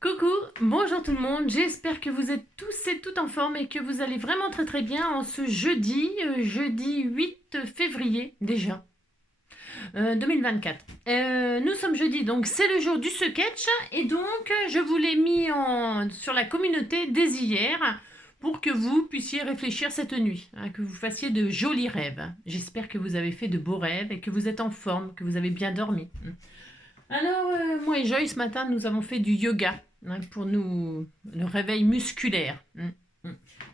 Coucou, bonjour tout le monde, j'espère que vous êtes tous et toutes en forme et que vous allez vraiment très bien en ce jeudi 8 février déjà, 2024. Nous sommes jeudi, donc c'est le jour du sketch et donc je vous l'ai mis sur la communauté dès hier pour que vous puissiez réfléchir cette nuit, hein, que vous fassiez de jolis rêves. J'espère que vous avez fait de beaux rêves et que vous êtes en forme, que vous avez bien dormi. Alors, moi et Joy, ce matin, nous avons fait du yoga, hein, pour le réveil musculaire.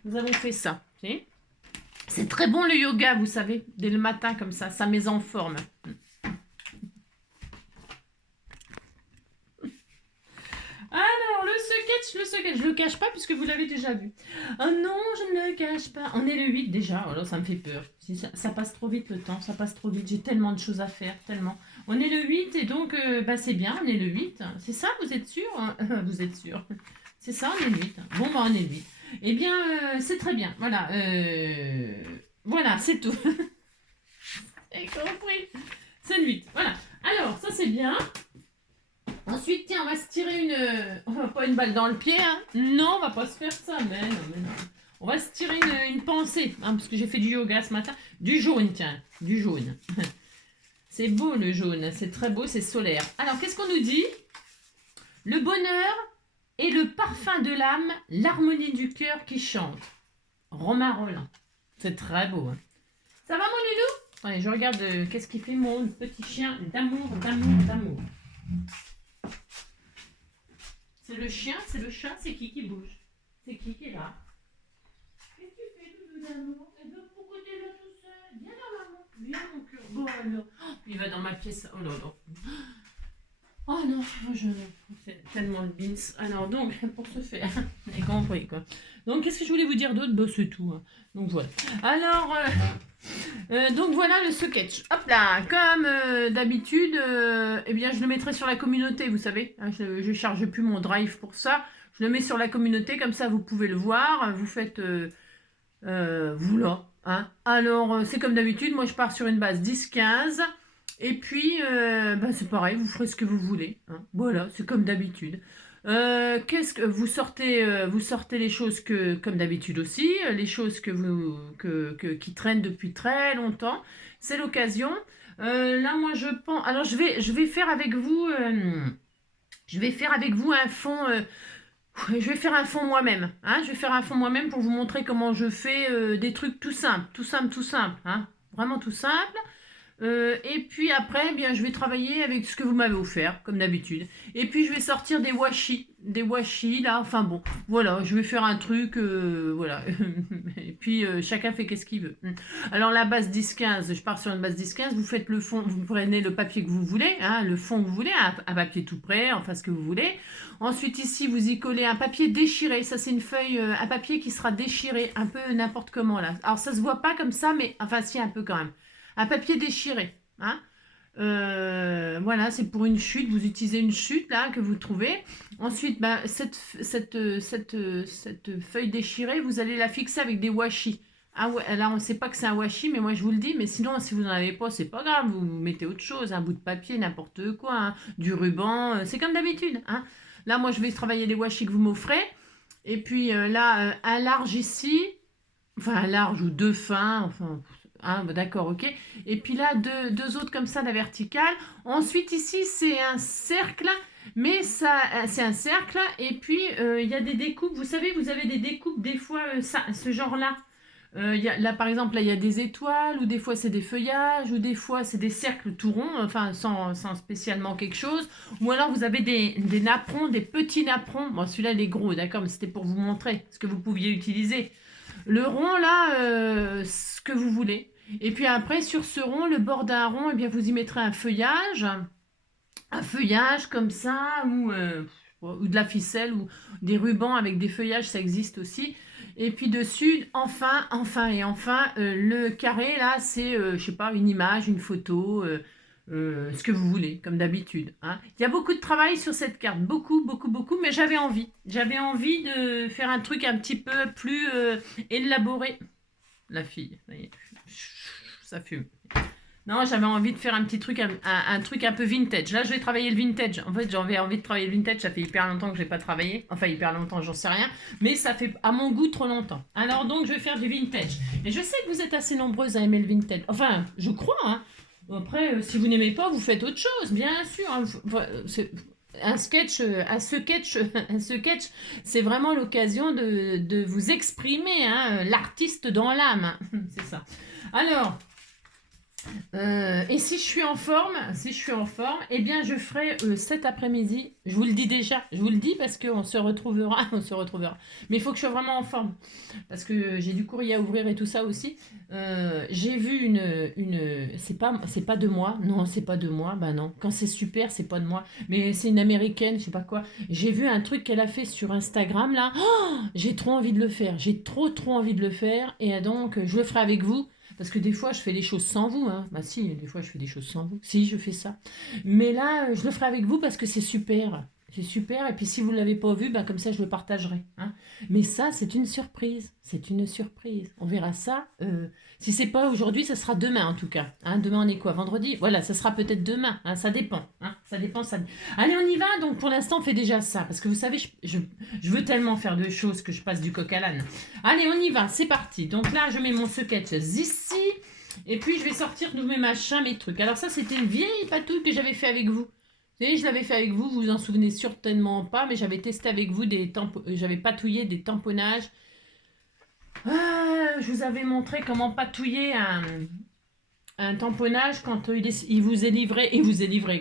Nous avons fait ça. C'est très bon le yoga, vous savez, dès le matin comme ça met en forme. Alors, le sketch, je le cache pas puisque vous l'avez déjà vu. Oh non, je ne le cache pas. On est le 8 déjà, alors ça me fait peur. Ça passe trop vite le temps, ça passe trop vite. J'ai tellement de choses à faire, tellement. On est le 8 et donc c'est bien, on est le 8. C'est ça, vous êtes sûr? Vous êtes sûr? C'est ça, on est le 8. Bon, bah on est le 8. Eh bien, c'est très bien. Voilà, voilà, c'est tout. J'ai compris. C'est le 8. Voilà. Alors, ça c'est bien. Ensuite, tiens, on va se tirer pas une balle dans le pied, hein. Non, on va pas se faire ça, mais non. On va se tirer une pensée, hein, parce que j'ai fait du yoga ce matin. Du jaune, tiens, du jaune. C'est beau le jaune, c'est très beau, c'est solaire. Alors, qu'est-ce qu'on nous dit? Le bonheur est le parfum de l'âme, l'harmonie du cœur qui chante. Romain Rolland. C'est très beau, hein. Ça va, mon loulou? Allez, je regarde qu'est-ce qu'il fait mon petit chien d'amour. C'est le chien, c'est le chat, c'est qui bouge? C'est qui est là? Qu'est-ce que tu fais, doudou d'amour? Eh ben, pourquoi t'es là tout seul? Viens là, maman. Viens, mon cœur. Bon, alors. Oh, il va dans ma pièce. Oh là là. Oh non, je c'est tellement de bins. Alors, donc, pour ce faire, vous avez compris, quoi. Donc, qu'est-ce que je voulais vous dire d'autre? Bah, c'est tout, hein. Donc, voilà. Alors, donc voilà le sketch. Hop là, comme d'habitude, eh bien je le mettrai sur la communauté, vous savez. Hein, je ne charge plus mon drive pour ça. Je le mets sur la communauté, comme ça vous pouvez le voir. Vous faites, vous là. Hein. Alors c'est comme d'habitude, moi je pars sur une base 10-15. Et puis c'est pareil, vous ferez ce que vous voulez. Hein. Voilà, c'est comme d'habitude. Qu'est-ce que vous sortez les choses que comme d'habitude aussi, les choses qui traînent depuis très longtemps. C'est l'occasion. Là, moi, je pense. Alors, je vais faire avec vous. Je vais faire avec vous un fond. Je vais faire un fond moi-même. Hein, je vais faire un fond moi-même pour vous montrer comment je fais des trucs tout simples, tout simple. Hein, vraiment tout simple. Et puis après, eh bien, je vais travailler avec ce que vous m'avez offert, comme d'habitude. Et puis, je vais sortir des washi, là. Enfin bon, voilà, je vais faire un truc, voilà. Et puis, chacun fait qu'est-ce qu'il veut. Alors, la base 10-15, je pars sur une base 10-15. Vous faites le fond, vous prenez le papier que vous voulez, hein, le fond que vous voulez, un papier tout prêt, enfin ce que vous voulez. Ensuite, ici, vous y collez un papier déchiré. Ça, c'est une feuille, un papier qui sera déchiré, un peu n'importe comment, là. Alors, ça se voit pas comme ça, mais enfin, si, un peu quand même. Un papier déchiré. Hein. Voilà, c'est pour une chute. Vous utilisez une chute là que vous trouvez. Ensuite, cette feuille déchirée, vous allez la fixer avec des washi. Ah ouais, là on ne sait pas que c'est un washi, mais moi je vous le dis. Mais sinon, si vous n'en avez pas, c'est pas grave. Vous mettez autre chose, un bout de papier, n'importe quoi, hein, du ruban. C'est comme d'habitude. Hein. Là, moi je vais travailler les washi que vous m'offrez. Et puis là, un large ici. Enfin, un large ou deux fins. Enfin. Ah, d'accord, ok. Et puis là, deux autres comme ça, la verticale. Ensuite, ici, c'est un cercle, mais ça, c'est un cercle. Et puis, il y a des découpes. Vous savez, vous avez des découpes, des fois, ce genre-là. Là, par exemple, là, il y a des étoiles, ou des fois, c'est des feuillages, ou des fois, c'est des cercles tout ronds, enfin, sans spécialement quelque chose. Ou alors, vous avez des napperons, des petits napperons. Bon, celui-là, il est gros, d'accord, mais c'était pour vous montrer ce que vous pouviez utiliser. Le rond, là, ce que vous voulez. Et puis après, sur ce rond, le bord d'un rond, eh bien, vous y mettrez un feuillage. Un feuillage comme ça, ou de la ficelle, ou des rubans avec des feuillages, ça existe aussi. Et puis dessus, enfin, le carré, là, c'est, je sais pas, une image, une photo, ce que vous voulez, comme d'habitude. Hein. Il y a beaucoup de travail sur cette carte, beaucoup, mais j'avais envie. J'avais envie de faire un truc un petit peu plus élaboré. La fille, ça fume. Non, j'avais envie de faire un petit truc, un truc un peu vintage. Là, je vais travailler le vintage. En fait, j'avais envie de travailler le vintage. Ça fait hyper longtemps que je n'ai pas travaillé. Enfin, hyper longtemps, j'en sais rien. Mais ça fait à mon goût trop longtemps. Alors donc, je vais faire du vintage. Et je sais que vous êtes assez nombreuses à aimer le vintage. Enfin, je crois, hein. Après, si vous n'aimez pas, vous faites autre chose, bien sûr. Hein. Un sketch, un sketch, c'est vraiment l'occasion de vous exprimer, hein, l'artiste dans l'âme. C'est ça. Alors, et si je suis en forme, eh bien je ferai cet après-midi. Je vous le dis déjà, je vous le dis parce qu'on se retrouvera, on se retrouvera. Mais il faut que je sois vraiment en forme parce que j'ai du courrier à ouvrir et tout ça aussi. J'ai vu c'est pas de moi, non, c'est pas de moi, bah non. Quand c'est super, c'est pas de moi, mais c'est une américaine, je sais pas quoi. J'ai vu un truc qu'elle a fait sur Instagram là. Oh, j'ai trop envie de le faire, j'ai trop envie de le faire et donc je le ferai avec vous. Parce que des fois, je fais des choses sans vous. Hein. Bah si, des fois, je fais des choses sans vous. Si, je fais ça. Mais là, je le ferai avec vous parce que c'est super. C'est super. Et puis, si vous ne l'avez pas vu, bah, comme ça, je le partagerai. Hein. Mais ça, c'est une surprise. C'est une surprise. On verra ça. Si c'est pas aujourd'hui, ça sera demain, en tout cas. Hein. Demain, on est quoi? Vendredi? Voilà, ça sera peut-être demain. Hein. Ça dépend. Hein. Ça dépend. Allez, on y va. Donc, pour l'instant, on fait déjà ça. Parce que vous savez, je veux tellement faire de choses que je passe du coq à l'âne. Allez, on y va, c'est parti. Donc là, je mets mon sketch ici. Et puis, je vais sortir tous mes machins, mes trucs. Alors ça, c'était une vieille patouille que j'avais fait avec vous. Vous savez, je l'avais fait avec vous, vous vous en souvenez certainement pas, mais j'avais testé avec vous j'avais patouillé des tamponnages. Je vous avais montré comment patouiller un tamponnage quand il vous est livré,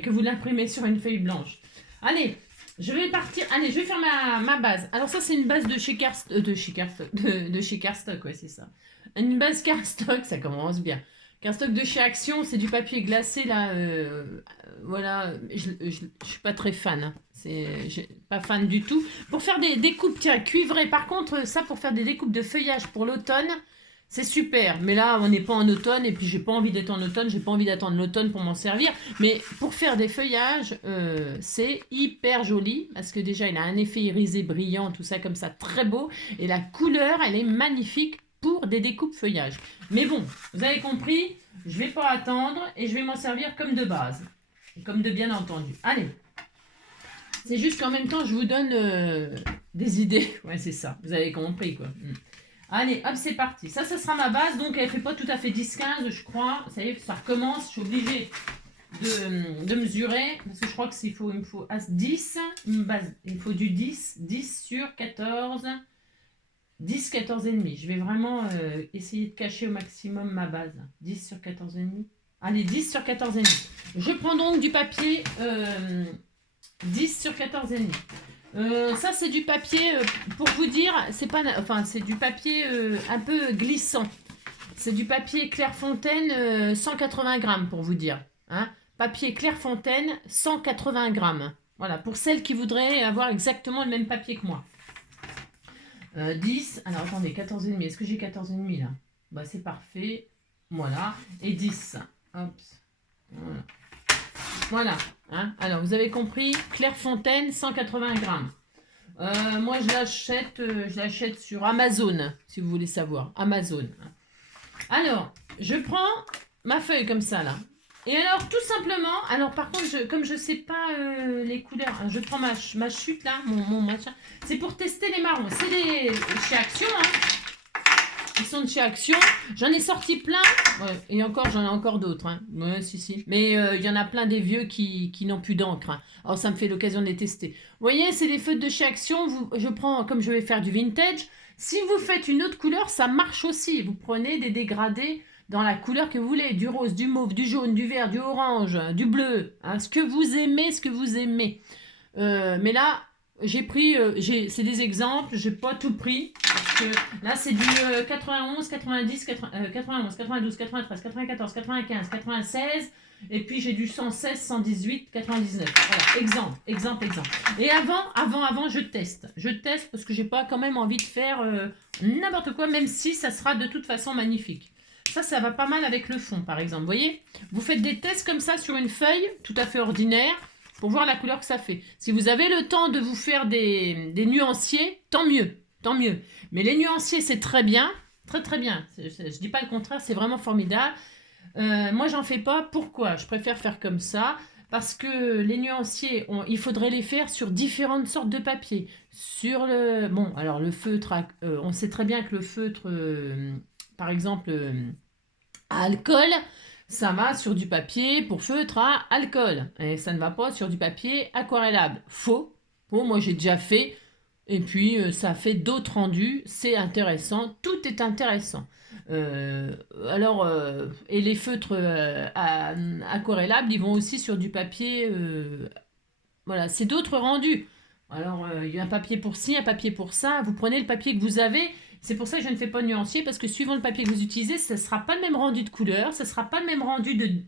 que vous l'imprimez sur une feuille blanche. Allez, je vais partir. Allez, je vais faire ma base. Alors ça, c'est une base de chez Cardstock, ouais, c'est ça. Une base Cardstock, ça commence bien. Cardstock de chez Action, c'est du papier glacé là. Voilà, je suis pas très fan. Hein. Pas fan du tout. Pour faire des découpes, tiens, cuivrées. Par contre, ça pour faire des découpes de feuillage pour l'automne, c'est super. Mais là, on n'est pas en automne et puis j'ai pas envie d'être en automne. J'ai pas envie d'attendre l'automne pour m'en servir. Mais pour faire des feuillages, c'est hyper joli parce que déjà, il a un effet irisé brillant, tout ça comme ça, très beau. Et la couleur, elle est magnifique pour des découpes feuillage. Mais bon, vous avez compris, je vais pas attendre et je vais m'en servir comme de base. Comme de bien entendu. Allez. C'est juste qu'en même temps, je vous donne des idées. Ouais, c'est ça. Vous avez compris, quoi. Allez, hop, c'est parti. Ça sera ma base. Donc, elle fait pas tout à fait 10-15, je crois. Ça y est, ça recommence. Je suis obligée de mesurer. Parce que je crois qu'il me faut 10. Une base. Il faut du 10. 10 sur 14. 10, 14 et demi. Je vais vraiment essayer de cacher au maximum ma base. 10 sur 14 et demi. Allez, 10 sur 14 et demi. Je prends donc du papier 10 sur 14 et demi. Ça, c'est du papier, pour vous dire, c'est du papier un peu glissant. C'est du papier Clairefontaine 180 grammes, pour vous dire. Hein. Papier Clairefontaine 180 grammes. Voilà, pour celles qui voudraient avoir exactement le même papier que moi. 10, alors attendez, 14,5. Est-ce que j'ai 14,5 là? Bah, c'est parfait. Voilà. Et 10. Hop. Voilà. Voilà. Hein. Alors, vous avez compris, Clairefontaine, 180 grammes. Moi, je l'achète sur Amazon, si vous voulez savoir. Amazon. Alors, je prends ma feuille comme ça, là. Et alors, tout simplement, alors par contre, comme je ne sais pas les couleurs, je prends ma chute, là, mon machin. C'est pour tester les marrons. C'est chez Action, hein. Ils sont de chez Action. J'en ai sorti plein. Ouais, et encore, j'en ai encore d'autres. Hein. Ouais, si. Mais il y en a plein des vieux qui n'ont plus d'encre. Hein. Alors, ça me fait l'occasion de les tester. Vous voyez, c'est les feutres de chez Action. Je prends, comme je vais faire du vintage. Si vous faites une autre couleur, ça marche aussi. Vous prenez des dégradés dans la couleur que vous voulez. Du rose, du mauve, du jaune, du vert, du orange, du bleu. Hein, ce que vous aimez. Mais là, j'ai pris, c'est des exemples, j'ai pas tout pris. Parce que là, c'est du 91, 90, 91, 92, 93, 94, 95, 96. Et puis, j'ai du 116, 118, 99. Voilà, exemple. Et avant, je teste. Je teste parce que j'ai pas quand même envie de faire n'importe quoi, même si ça sera de toute façon magnifique. Ça va pas mal avec le fond, par exemple. Vous voyez? Vous faites des tests comme ça sur une feuille tout à fait ordinaire pour voir la couleur que ça fait. Si vous avez le temps de vous faire des nuanciers, tant mieux. Mais les nuanciers, c'est très bien. Très bien. Je dis pas le contraire, c'est vraiment formidable. Moi, j'en fais pas. Pourquoi? Je préfère faire comme ça. Parce que les nuanciers, il faudrait les faire sur différentes sortes de papier. Sur le... Bon, alors le feutre, on sait très bien que le feutre, par exemple, à alcool, ça va sur du papier pour feutre à alcool. Et ça ne va pas sur du papier aquarellable. Faux. Bon, moi j'ai déjà fait. Et puis ça fait d'autres rendus. C'est intéressant. Tout est intéressant. Et les feutres aquarellables, ils vont aussi sur du papier. Voilà, c'est d'autres rendus. Alors, il y a un papier pour ci, un papier pour ça. Vous prenez le papier que vous avez. C'est pour ça que je ne fais pas de nuancier, parce que suivant le papier que vous utilisez, ça ne sera pas le même rendu de couleur, ça ne sera pas le même rendu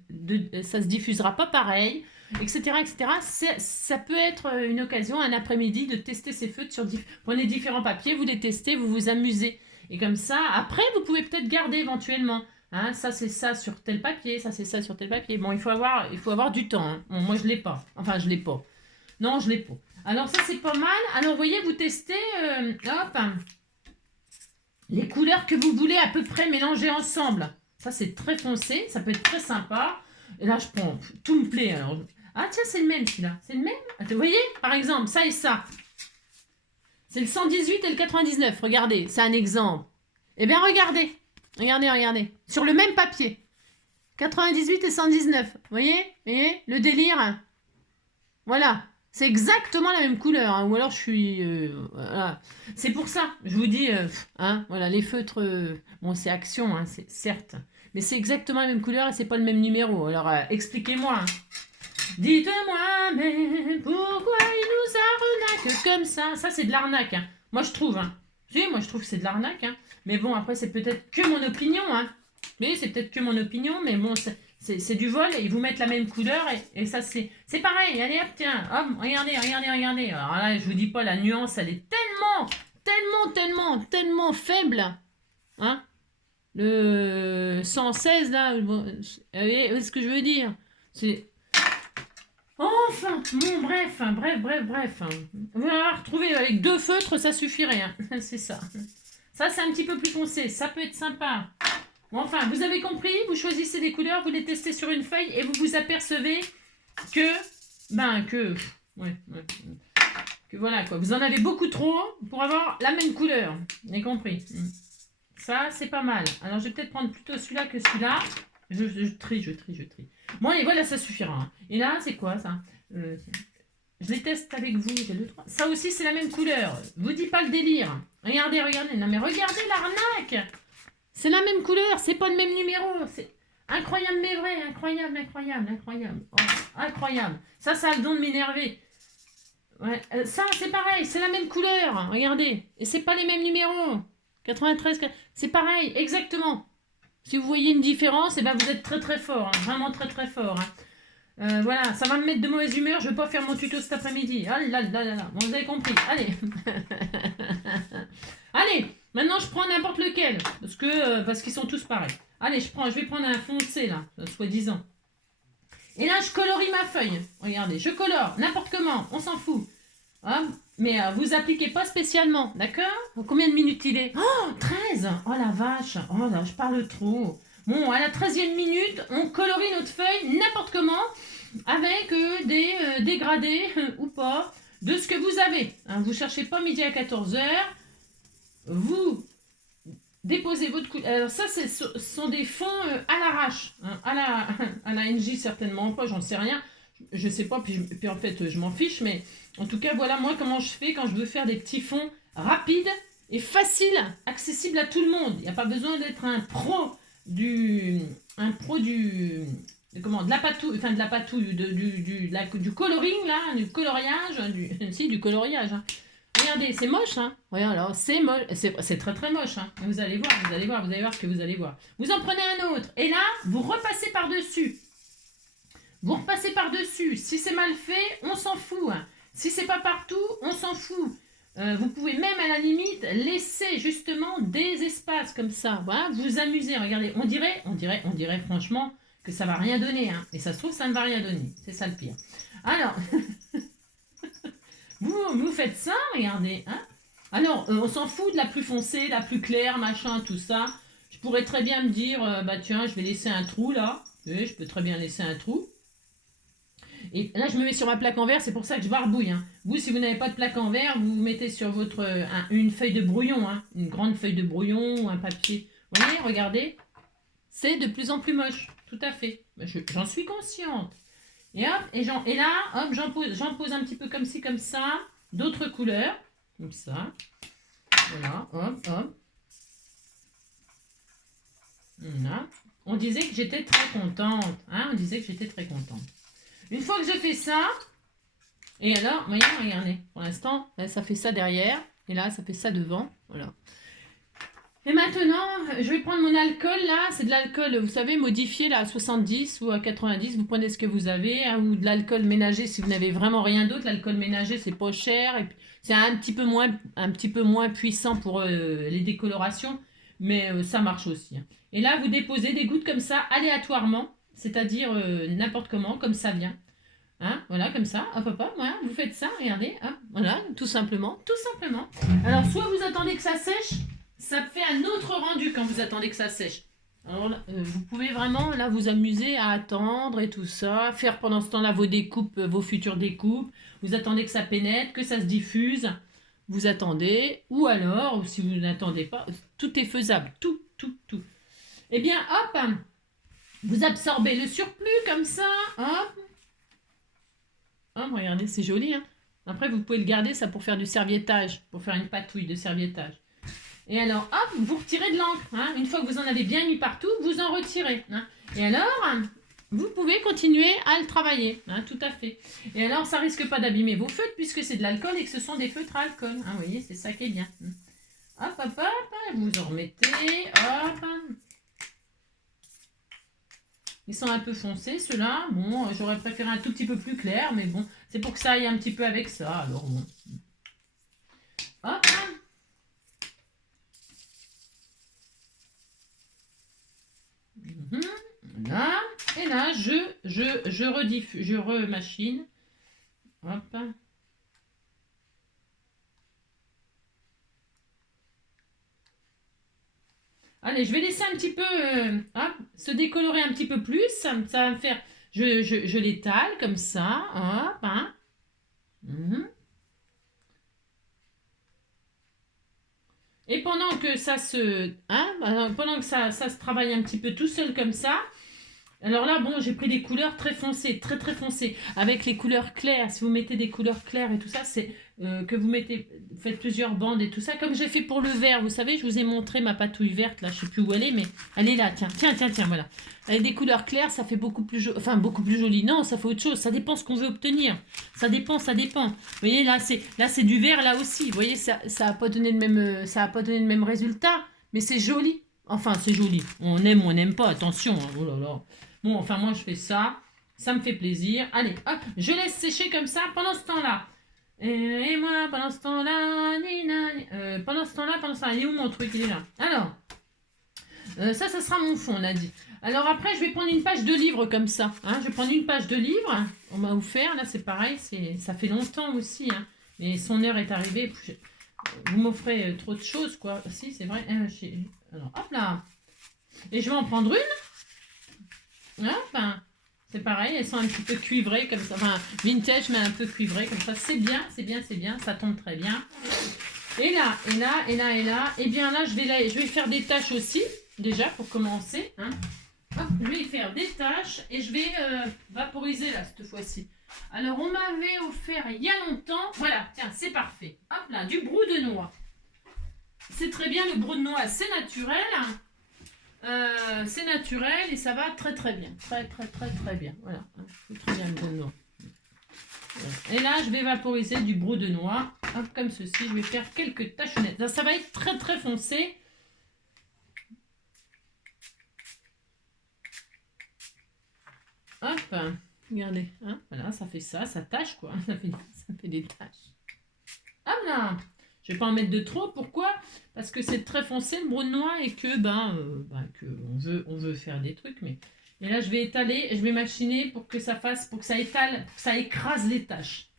ça se diffusera pas pareil, etc. etc. Ça peut être une occasion, un après-midi, de tester ces feutres sur prenez différents papiers, vous les testez, vous vous amusez. Et comme ça, après, vous pouvez peut-être garder éventuellement. Hein, ça, c'est ça sur tel papier, ça, c'est ça sur tel papier. Bon, il faut avoir du temps. Hein. Bon, moi, je l'ai pas. Enfin, je l'ai pas. Non, je l'ai pas. Alors ça, c'est pas mal. Alors, vous voyez, vous testez, hop, les couleurs que vous voulez à peu près mélanger ensemble. Ça, c'est très foncé. Ça peut être très sympa. Et là, je prends... Tout me plaît. Alors. Ah, tiens, c'est le même, celui-là. C'est le même. Vous voyez, par exemple, ça et ça. C'est le 118 et le 99. Regardez, c'est un exemple. Eh bien, regardez. Regardez, regardez. Sur le même papier. 98 et 119. Vous voyez le délire. Voilà. C'est exactement la même couleur. Hein. Ou alors, je suis... voilà. C'est pour ça. Je vous dis... hein, voilà, les feutres... bon, c'est Action, hein, c'est certes. Mais c'est exactement la même couleur et c'est pas le même numéro. Alors, expliquez-moi. Hein. Dites-moi, mais pourquoi il nous arnaque comme ça? Ça, c'est de l'arnaque. Hein. Moi, je trouve. Hein. Si, moi, je trouve que c'est de l'arnaque. Hein. Mais bon, après, c'est peut-être que mon opinion. Hein. Oui, c'est peut-être que mon opinion, mais bon, c'est du vol. Ils vous mettent la même couleur et ça, c'est pareil. Allez, hop, tiens. Hop, regardez, regardez, regardez. Alors là, je vous dis pas, la nuance, elle est tellement faible. Hein. Le 116, là, vous voyez ce que je veux dire? C'est... Enfin, bon, bref. Vous allez retrouver avec 2 feutres, ça suffirait. Hein. C'est ça. Ça, c'est un petit peu plus foncé. Ça peut être sympa. Bon, enfin, vous avez compris. Vous choisissez des couleurs, vous les testez sur une feuille et vous vous apercevez que... que voilà, quoi. Vous en avez beaucoup trop pour avoir la même couleur. Vous avez compris. Ça, c'est pas mal. Alors, je vais peut-être prendre plutôt celui-là que celui-là. Je trie. Bon, et voilà, ça suffira. Hein. Et là, c'est quoi, ça je les teste avec vous. J'ai 2, 3. Ça aussi, c'est la même couleur. Vous dites pas le délire. Regardez. Non, mais regardez l'arnaque. C'est la même couleur. C'est pas le même numéro. C'est incroyable, mais vrai. Incroyable. Oh, incroyable. Ça a le don de m'énerver. Ouais. Ça, c'est pareil. C'est la même couleur. Regardez. Et c'est pas les mêmes numéros. 93, c'est pareil. Exactement. Si vous voyez une différence, eh ben vous êtes très fort, hein, vraiment très fort. Hein. Voilà, ça va me mettre de mauvaise humeur, je ne vais pas faire mon tuto cet après-midi. Ah là. Bon, vous avez compris, allez. Allez, maintenant je prends n'importe lequel, parce qu'ils sont tous pareils. Allez, je vais prendre un foncé là, soi-disant. Et là, je colorie ma feuille. Regardez, je colore, n'importe comment, on s'en fout. Hein, mais vous appliquez pas spécialement, d'accord? Combien de minutes il est? Oh, 13! Oh la vache! Oh là, je parle trop. Bon, à la 13e minute, on colorie notre feuille n'importe comment, avec des dégradés, ou pas, de ce que vous avez. Hein, vous cherchez pas midi à 14h, vous déposez votre couleur. Alors ça, ce sont des fonds à l'arrache, hein, à la NJ certainement pas, j'en sais rien. Je sais pas, puis en fait, je m'en fiche, mais en tout cas, voilà moi comment je fais quand je veux faire des petits fonds rapides et faciles, accessibles à tout le monde. Il n'y a pas besoin d'être un pro de la patouille, enfin de la patouille, du coloring là, du coloriage, du coloriage. Hein. Regardez, c'est moche, hein. Regardez, alors c'est moche, c'est très moche, hein. Vous allez voir que vous allez voir. Vous en prenez un autre et là, vous repassez par-dessus. Vous repassez par-dessus. Si c'est mal fait, on s'en fout. Hein. Si c'est pas partout, on s'en fout. Vous pouvez même à la limite laisser justement des espaces comme ça. Voilà, vous amusez. Regardez, on dirait franchement que ça va rien donner. Hein. Et ça se trouve, ça ne va rien donner. C'est ça le pire. Alors, vous faites ça, regardez. Hein. Alors, on s'en fout de la plus foncée, la plus claire, machin, tout ça. Je pourrais très bien me dire, bah tiens, je vais laisser un trou là. Oui, je peux très bien laisser un trou. Et là, je me mets sur ma plaque en verre, c'est pour ça que je barbouille. Hein. Vous, si vous n'avez pas de plaque en verre, vous mettez sur votre une feuille de brouillon, hein, une grande feuille de brouillon ou un papier. Vous voyez, regardez, c'est de plus en plus moche, tout à fait. J'en suis consciente. Et hop, et là, hop, j'en pose un petit peu comme ci, comme ça, d'autres couleurs, comme ça. Voilà, hop, hop. Voilà. On disait que j'étais très contente. Hein, on disait que j'étais très contente. Une fois que j'ai fait ça, et alors, voyez, regardez, pour l'instant, ça fait ça derrière, et là, ça fait ça devant, voilà. Et maintenant, je vais prendre mon alcool, là, c'est de l'alcool, vous savez, modifié, là, à 70 ou à 90, vous prenez ce que vous avez, hein, ou de l'alcool ménager si vous n'avez vraiment rien d'autre. L'alcool ménager, c'est pas cher, et puis c'est un petit peu moins puissant pour les décolorations, mais ça marche aussi. Hein. Et là, vous déposez des gouttes comme ça, aléatoirement, c'est-à-dire n'importe comment, comme ça vient. Hein, voilà, comme ça, hop, hop, hop, voilà, vous faites ça, regardez, hop, voilà, tout simplement, tout simplement. Alors, soit vous attendez que ça sèche, ça fait un autre rendu quand vous attendez que ça sèche. Alors, vous pouvez vraiment, là, vous amuser à attendre et tout ça, faire pendant ce temps-là vos découpes, vos futures découpes, vous attendez que ça pénètre, que ça se diffuse, vous attendez, ou alors, si vous n'attendez pas, tout est faisable, tout, tout, tout. Eh bien, hop, vous absorbez le surplus comme ça, hop. Oh, regardez, c'est joli. Hein. Après, vous pouvez le garder, ça, pour faire du serviettage, pour faire une patouille de serviettage. Et alors, hop, vous retirez de l'encre. Hein. Une fois que vous en avez bien mis partout, vous en retirez. Hein. Et alors, vous pouvez continuer à le travailler. Hein, tout à fait. Et alors, ça risque pas d'abîmer vos feutres, puisque c'est de l'alcool et que ce sont des feutres à alcool. Hein, vous voyez, c'est ça qui est bien. Hop, hop, hop, vous en remettez. Hop. Ils sont un peu foncés, ceux-là. Bon, j'aurais préféré un tout petit peu plus clair, mais bon, c'est pour que ça aille un petit peu avec ça. Alors bon. Hop. Là. Et là, je rediffuse, je remachine. Hop. Allez, je vais laisser un petit peu se décolorer un petit peu plus. Ça va me faire... Je l'étale comme ça. Hop, hein. Et pendant que ça se... pendant que ça se travaille un petit peu tout seul comme ça... Alors là, bon, j'ai pris des couleurs très foncées, très très foncées. Avec les couleurs claires, si vous mettez des couleurs claires et tout ça, c'est que vous faites plusieurs bandes et tout ça. Comme j'ai fait pour le vert, vous savez, je vous ai montré ma patouille verte, là, je sais plus où elle est, mais elle est là, tiens, voilà. Avec des couleurs claires, ça fait beaucoup plus joli. Enfin, beaucoup plus joli. Non, ça fait autre chose. Ça dépend ce qu'on veut obtenir. Ça dépend. Vous voyez, là, c'est du vert, là aussi. Vous voyez, ça a pas donné le même résultat, mais c'est joli. Enfin, c'est joli. On aime ou on n'aime pas, attention. Hein. Oh là là. Bon, enfin, moi, je fais ça. Ça me fait plaisir. Allez, hop, je laisse sécher comme ça pendant ce temps-là. Et moi, pendant ce temps-là, pendant ce temps-là, il est où mon truc? Il est là. Alors, ça sera mon fond, on a dit. Alors après, je vais prendre une page de livre comme ça. Hein. Je vais prendre une page de livre. On m'a offert, là, c'est pareil. Ça fait longtemps aussi. Hein. Mais son heure est arrivée. Vous m'offrez trop de choses, quoi. Si, c'est vrai. Alors, hop là. Et je vais en prendre une. Enfin, c'est pareil, elles sont un petit peu cuivrées comme ça. Enfin, vintage, mais un peu cuivrées comme ça. C'est bien, c'est bien, c'est bien. Ça tombe très bien. Et là, et là, et là, et là. Et bien là, je vais faire des taches aussi, déjà, pour commencer. Hein. Hop, je vais faire des taches et je vais vaporiser là, cette fois-ci. Alors, on m'avait offert il y a longtemps. Voilà, tiens, c'est parfait. Hop là, du brou de noix. C'est très bien, le brou de noix, c'est naturel. C'est naturel et ça va très très bien. Très très très très bien. Voilà, c'est très bien le brou de noix. Et là, je vais vaporiser du brou de noix. Hop, comme ceci, je vais faire quelques tachonnettes. Là, ça va être très très foncé. Hop, regardez. Hein, voilà, ça fait ça, ça tâche quoi. Ça fait des taches. Hop là. Je vais pas en mettre de trop. Pourquoi? Parce que c'est très foncé le brou de noix et que que on veut faire des trucs. Mais et là je vais étaler, je vais machiner pour que ça fasse, pour que ça étale, pour que ça écrase les taches.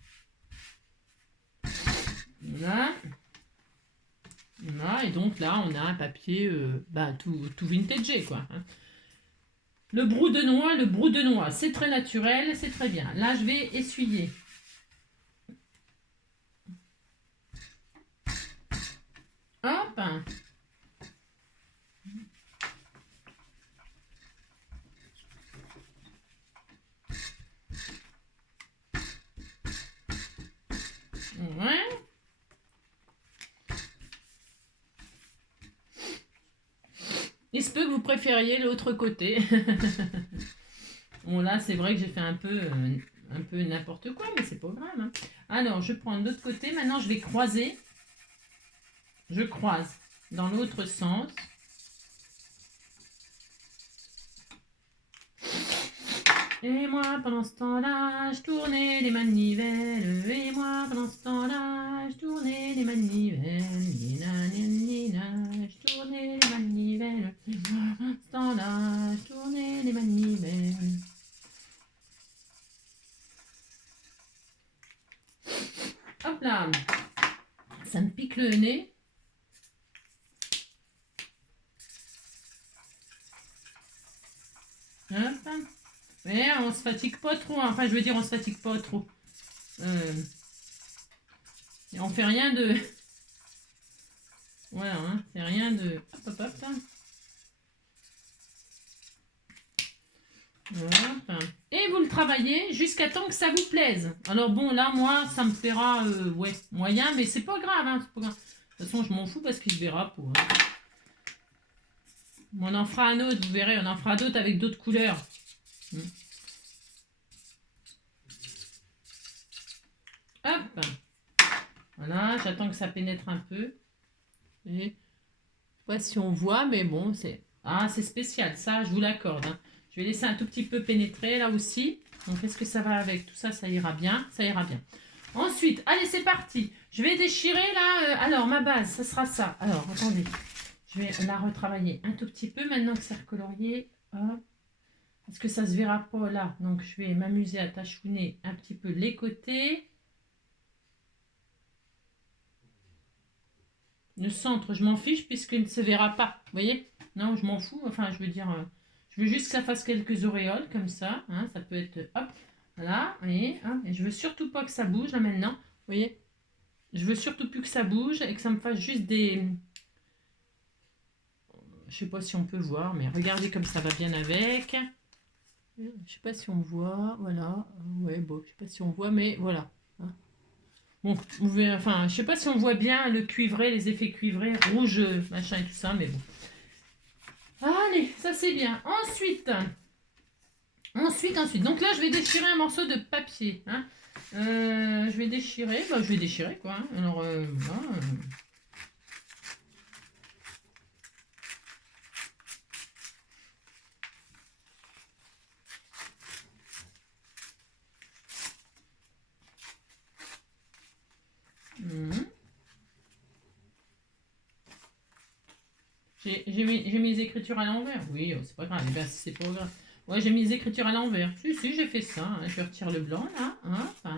Voilà. Voilà. Et donc là, on a un papier tout vintagé, quoi. Hein. Le brou de noix, c'est très naturel, c'est très bien. Là, je vais essuyer. Hop. Ouais. Il se peut que vous préfériez l'autre côté. Bon, là, c'est vrai que j'ai fait un peu n'importe quoi, mais c'est pas grave. Hein. Alors, je prends de l'autre côté. Maintenant, je vais croiser. Je croise dans l'autre sens. Et moi, pendant ce temps-là, je tournais les manivelles. Et moi, pendant ce temps-là, je tournais les manivelles. Nina, nina, je tournais les manivelles. Et moi, pendant ce temps-là, je tournais les manivelles. Hop là. Ça me pique le nez. Hop. Mais on se fatigue pas trop. Hein. Enfin, je veux dire, on se fatigue pas trop. Et on fait rien de... Voilà, hein, c'est rien de... Hop, hop, hop. Hop. Et vous le travaillez jusqu'à temps que ça vous plaise. Alors bon, là, moi, ça me fera ouais, moyen, mais c'est pas grave. Hein, pas grave. De toute façon, je m'en fous parce qu'il se verra pour... Hein. On en fera un autre, vous verrez, on en fera d'autres avec d'autres couleurs. Hop. Voilà, j'attends que ça pénètre un peu. Et je sais pas si on voit, mais bon, c'est... Ah, c'est spécial, ça, je vous l'accorde. Hein. Je vais laisser un tout petit peu pénétrer, là aussi. Donc, est-ce que ça va avec tout ça? Ça ira bien, ça ira bien. Ensuite, allez, c'est parti. Je vais déchirer, là... alors, ma base, ça sera ça. Alors, attendez. Je vais la retravailler un tout petit peu, maintenant que c'est recolorié. Hop. Parce que ça se verra pas, là. Donc, je vais m'amuser à tâchouiner un petit peu les côtés. Le centre, je m'en fiche puisqu'il ne se verra pas. Vous voyez? Non, je m'en fous. Enfin, je veux dire, je veux juste que ça fasse quelques auréoles comme ça. Hein, ça peut être, hop, voilà. Voyez, hein, et je veux surtout pas que ça bouge là maintenant. Vous voyez? Je veux surtout plus que ça bouge et que ça me fasse juste des... Je sais pas si on peut voir, mais regardez comme ça va bien avec. Je sais pas si on voit. Voilà. Ouais, bon, je sais pas si on voit, mais voilà. Bon, vous verrez, enfin, je sais pas si on voit bien le cuivré, les effets cuivrés, rouge, machin et tout ça, mais bon. Allez, ça c'est bien. Ensuite. Donc là, je vais déchirer un morceau de papier. Hein. Je vais déchirer, quoi. Hein. Alors, voilà. J'ai mis les écritures à l'envers. Oui, oh, c'est pas grave. Ben, c'est pas grave. Ouais, j'ai mis les écritures à l'envers. Si, j'ai fait ça. Hein. Je retire le blanc, là. Hop.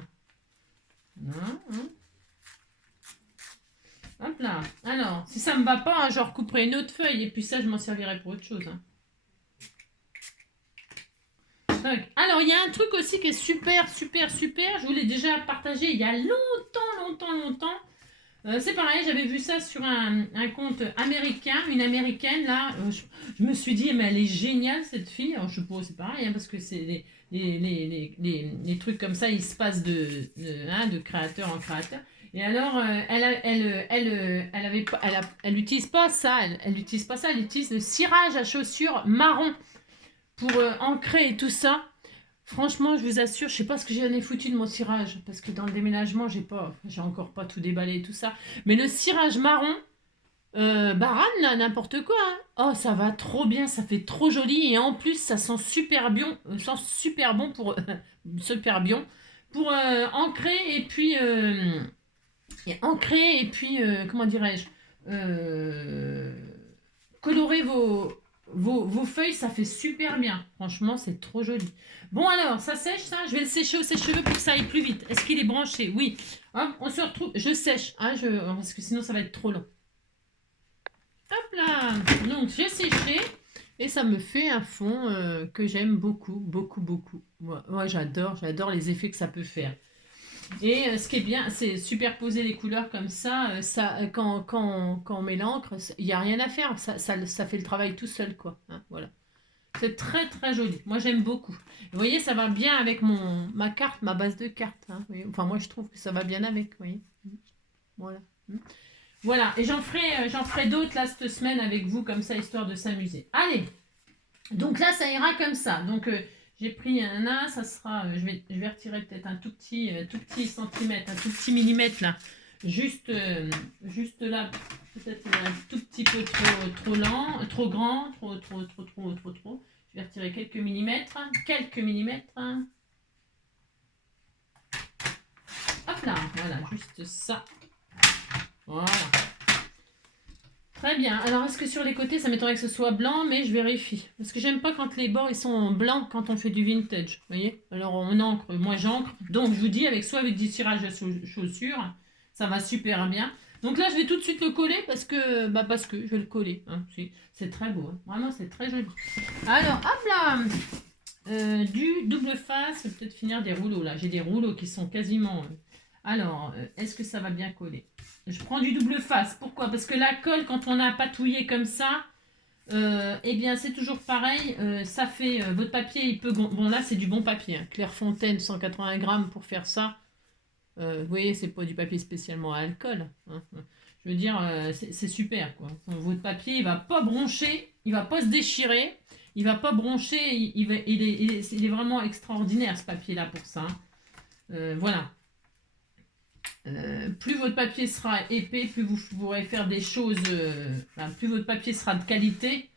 Hop là. Alors, si ça me va pas, hein, je recouperai une autre feuille. Et puis ça, je m'en servirai pour autre chose. Hein. Alors, il y a un truc aussi qui est super. Je vous l'ai déjà partagé il y a longtemps. C'est pareil, j'avais vu ça sur un compte américain, une américaine, là, je me suis dit, mais elle est géniale cette fille. Alors, je suppose c'est pareil, hein, parce que c'est les trucs comme ça, ils se passent de créateur en créateur. Et alors, elle n'utilise pas ça, elle utilise le cirage à chaussures marron pour ancrer et tout ça. Franchement, je vous assure, je sais pas ce que j'en ai foutu de mon cirage, parce que dans le déménagement, j'ai encore pas tout déballé et tout ça. Mais le cirage marron, Baran, là, n'importe quoi. Hein. Oh, ça va trop bien, ça fait trop joli, et en plus, ça sent super bon, pour ancrer et puis comment dirais-je, colorer vos feuilles, ça fait super bien. Franchement, c'est trop joli. Bon, alors, ça sèche, ça. Je vais le sécher au sèche-cheveux pour que ça aille plus vite. Est-ce qu'il est branché? Oui. Hop, on se retrouve. Je sèche, hein, parce que sinon, ça va être trop long. Hop là. Donc j'ai séché et ça me fait un fond que j'aime beaucoup, beaucoup, beaucoup. Moi j'adore les effets que ça peut faire. Et ce qui est bien, c'est superposer les couleurs comme ça. Quand on met l'encre, il n'y a rien à faire. Ça fait le travail tout seul, quoi. Hein, voilà. C'est très très joli. Moi j'aime beaucoup. Vous voyez, ça va bien avec ma carte, ma base de cartes. Hein, enfin, moi je trouve que ça va bien avec. Vous voyez. Voilà. Voilà. Et j'en ferai d'autres là cette semaine avec vous, comme ça, histoire de s'amuser. Allez. Donc là, ça ira comme ça. Donc j'ai pris un, ça sera, je vais retirer peut-être un tout petit centimètre, un tout petit millimètre là, juste là, peut-être un tout petit peu trop lent, trop grand, trop. Je vais retirer quelques millimètres. Hop là, voilà, juste ça. Voilà. Très bien. Alors, est-ce que sur les côtés, ça m'étonnerait que ce soit blanc, mais je vérifie. Parce que j'aime pas quand les bords, ils sont blancs quand on fait du vintage. Vous voyez? Alors, on encre. Moi, j'encre. Donc, je vous dis, avec du cirage à chaussures, ça va super bien. Donc là, je vais tout de suite le coller parce que je vais le coller. Hein. C'est très beau. Hein. Vraiment, c'est très joli. Alors, hop là! Du double face. Je vais peut-être finir des rouleaux, là. J'ai des rouleaux qui sont quasiment... Alors, est-ce que ça va bien coller? Je prends du double face. Pourquoi? Parce que la colle, quand on a patouillé comme ça, eh bien, c'est toujours pareil. Ça fait... votre papier, il peut... Bon, là, c'est du bon papier. Hein. Clairefontaine, 180 grammes pour faire ça. Vous voyez, c'est pas du papier spécialement à alcool. Hein. Je veux dire, c'est super, quoi. Votre papier, il va pas broncher. Il va pas se déchirer. Il va pas broncher. Il est vraiment extraordinaire, ce papier-là, pour ça. Hein. Voilà. Plus votre papier sera épais, plus vous pourrez faire des choses, plus votre papier sera de qualité,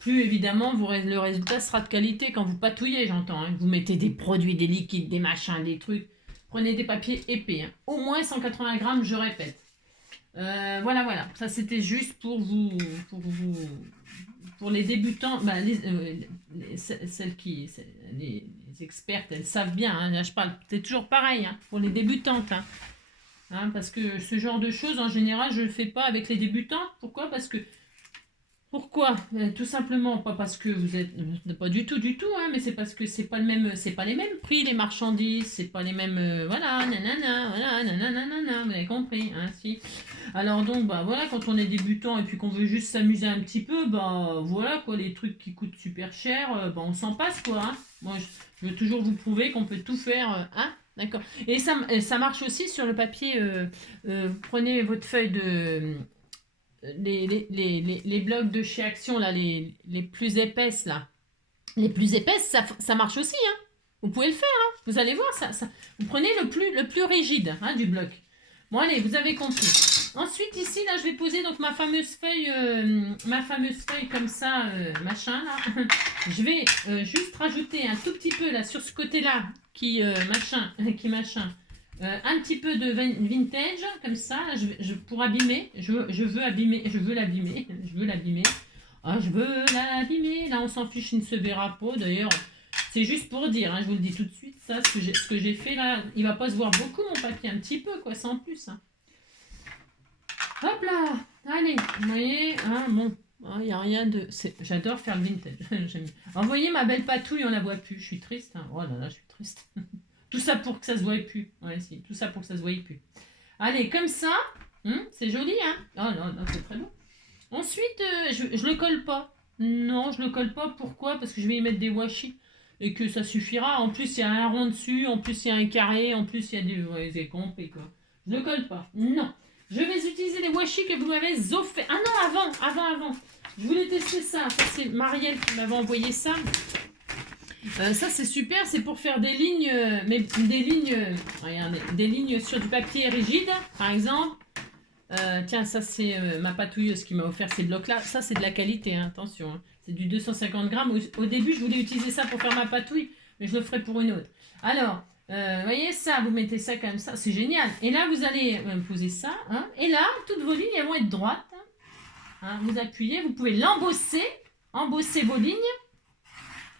plus évidemment le résultat sera de qualité quand vous patouillez, j'entends. Hein. Vous mettez des produits, des liquides, des machins, des trucs. Prenez des papiers épais, hein. Au moins 180 grammes, je répète. Voilà. Ça, c'était juste pour les débutants, les expertes, elles savent bien. Hein. Là, je parle, c'est toujours pareil hein, pour les débutantes. Hein, parce que ce genre de choses, en général, je ne le fais pas avec les débutants. Pourquoi? Pourquoi? Tout simplement, pas parce que vous êtes... pas du tout, hein, mais c'est parce que c'est pas les mêmes prix, les marchandises, c'est pas les mêmes... voilà, nanana, vous avez compris, hein, si. Alors donc, voilà, quand on est débutant et puis qu'on veut juste s'amuser un petit peu, voilà, quoi, les trucs qui coûtent super cher, on s'en passe, quoi. Hein. Moi, je veux toujours vous prouver qu'on peut tout faire, hein. D'accord. Et ça marche aussi sur le papier. Prenez votre feuille de... Les blocs de chez Action, là, les plus épaisses, là. Les plus épaisses, ça marche aussi, hein. Vous pouvez le faire, hein. Vous allez voir, vous prenez le plus rigide hein, du bloc. Bon, allez, vous avez compris. Ensuite, ici, là, je vais poser donc ma fameuse feuille comme ça, machin, là. Je vais juste rajouter un tout petit peu, là, sur ce côté-là, qui machin, un petit peu de vintage, comme ça, pour abîmer. Je veux l'abîmer. Ah, je veux l'abîmer. Là, on s'en fiche, il ne se verra pas. D'ailleurs, c'est juste pour dire, hein, je vous le dis tout de suite, ça, ce que j'ai fait là, il va pas se voir beaucoup mon papier, un petit peu, quoi, sans plus. Hein. Hop là, allez, vous voyez, hein, bon, il n'y a rien de... J'adore faire le vintage. Alors, vous voyez, ma belle patouille, on la voit plus. Je suis triste. Hein. Oh là là, je suis triste. Tout ça pour que ça se voie plus. Ouais, si, tout ça pour que ça se voie plus. Allez, comme ça, c'est joli, hein. Oh non, c'est très beau. Ensuite, je le colle pas. Non, je le colle pas. Pourquoi? Parce que je vais y mettre des washi et que ça suffira. En plus, il y a un rond dessus. En plus, il y a un carré. En plus, il y a des... Ouais, c'est compris, quoi. Je le colle pas. Non. Je vais utiliser les washi que vous m'avez offert. Ah non, avant. Je voulais tester ça. Ça, c'est Marielle qui m'avait envoyé ça. Ça, c'est super. C'est pour faire des lignes. Regardez, des lignes sur du papier rigide, par exemple. Tiens, ça, c'est ma patouilleuse qui m'a offert ces blocs-là. Ça, c'est de la qualité, hein, attention. Hein. C'est du 250 grammes. Au début, je voulais utiliser ça pour faire ma patouille, mais je le ferai pour une autre. Alors... vous voyez ça, vous mettez ça comme ça, c'est génial. Et là, vous allez poser ça. Hein, et là, toutes vos lignes, elles vont être droites. Hein, vous appuyez, vous pouvez l'embosser. Embosser vos lignes.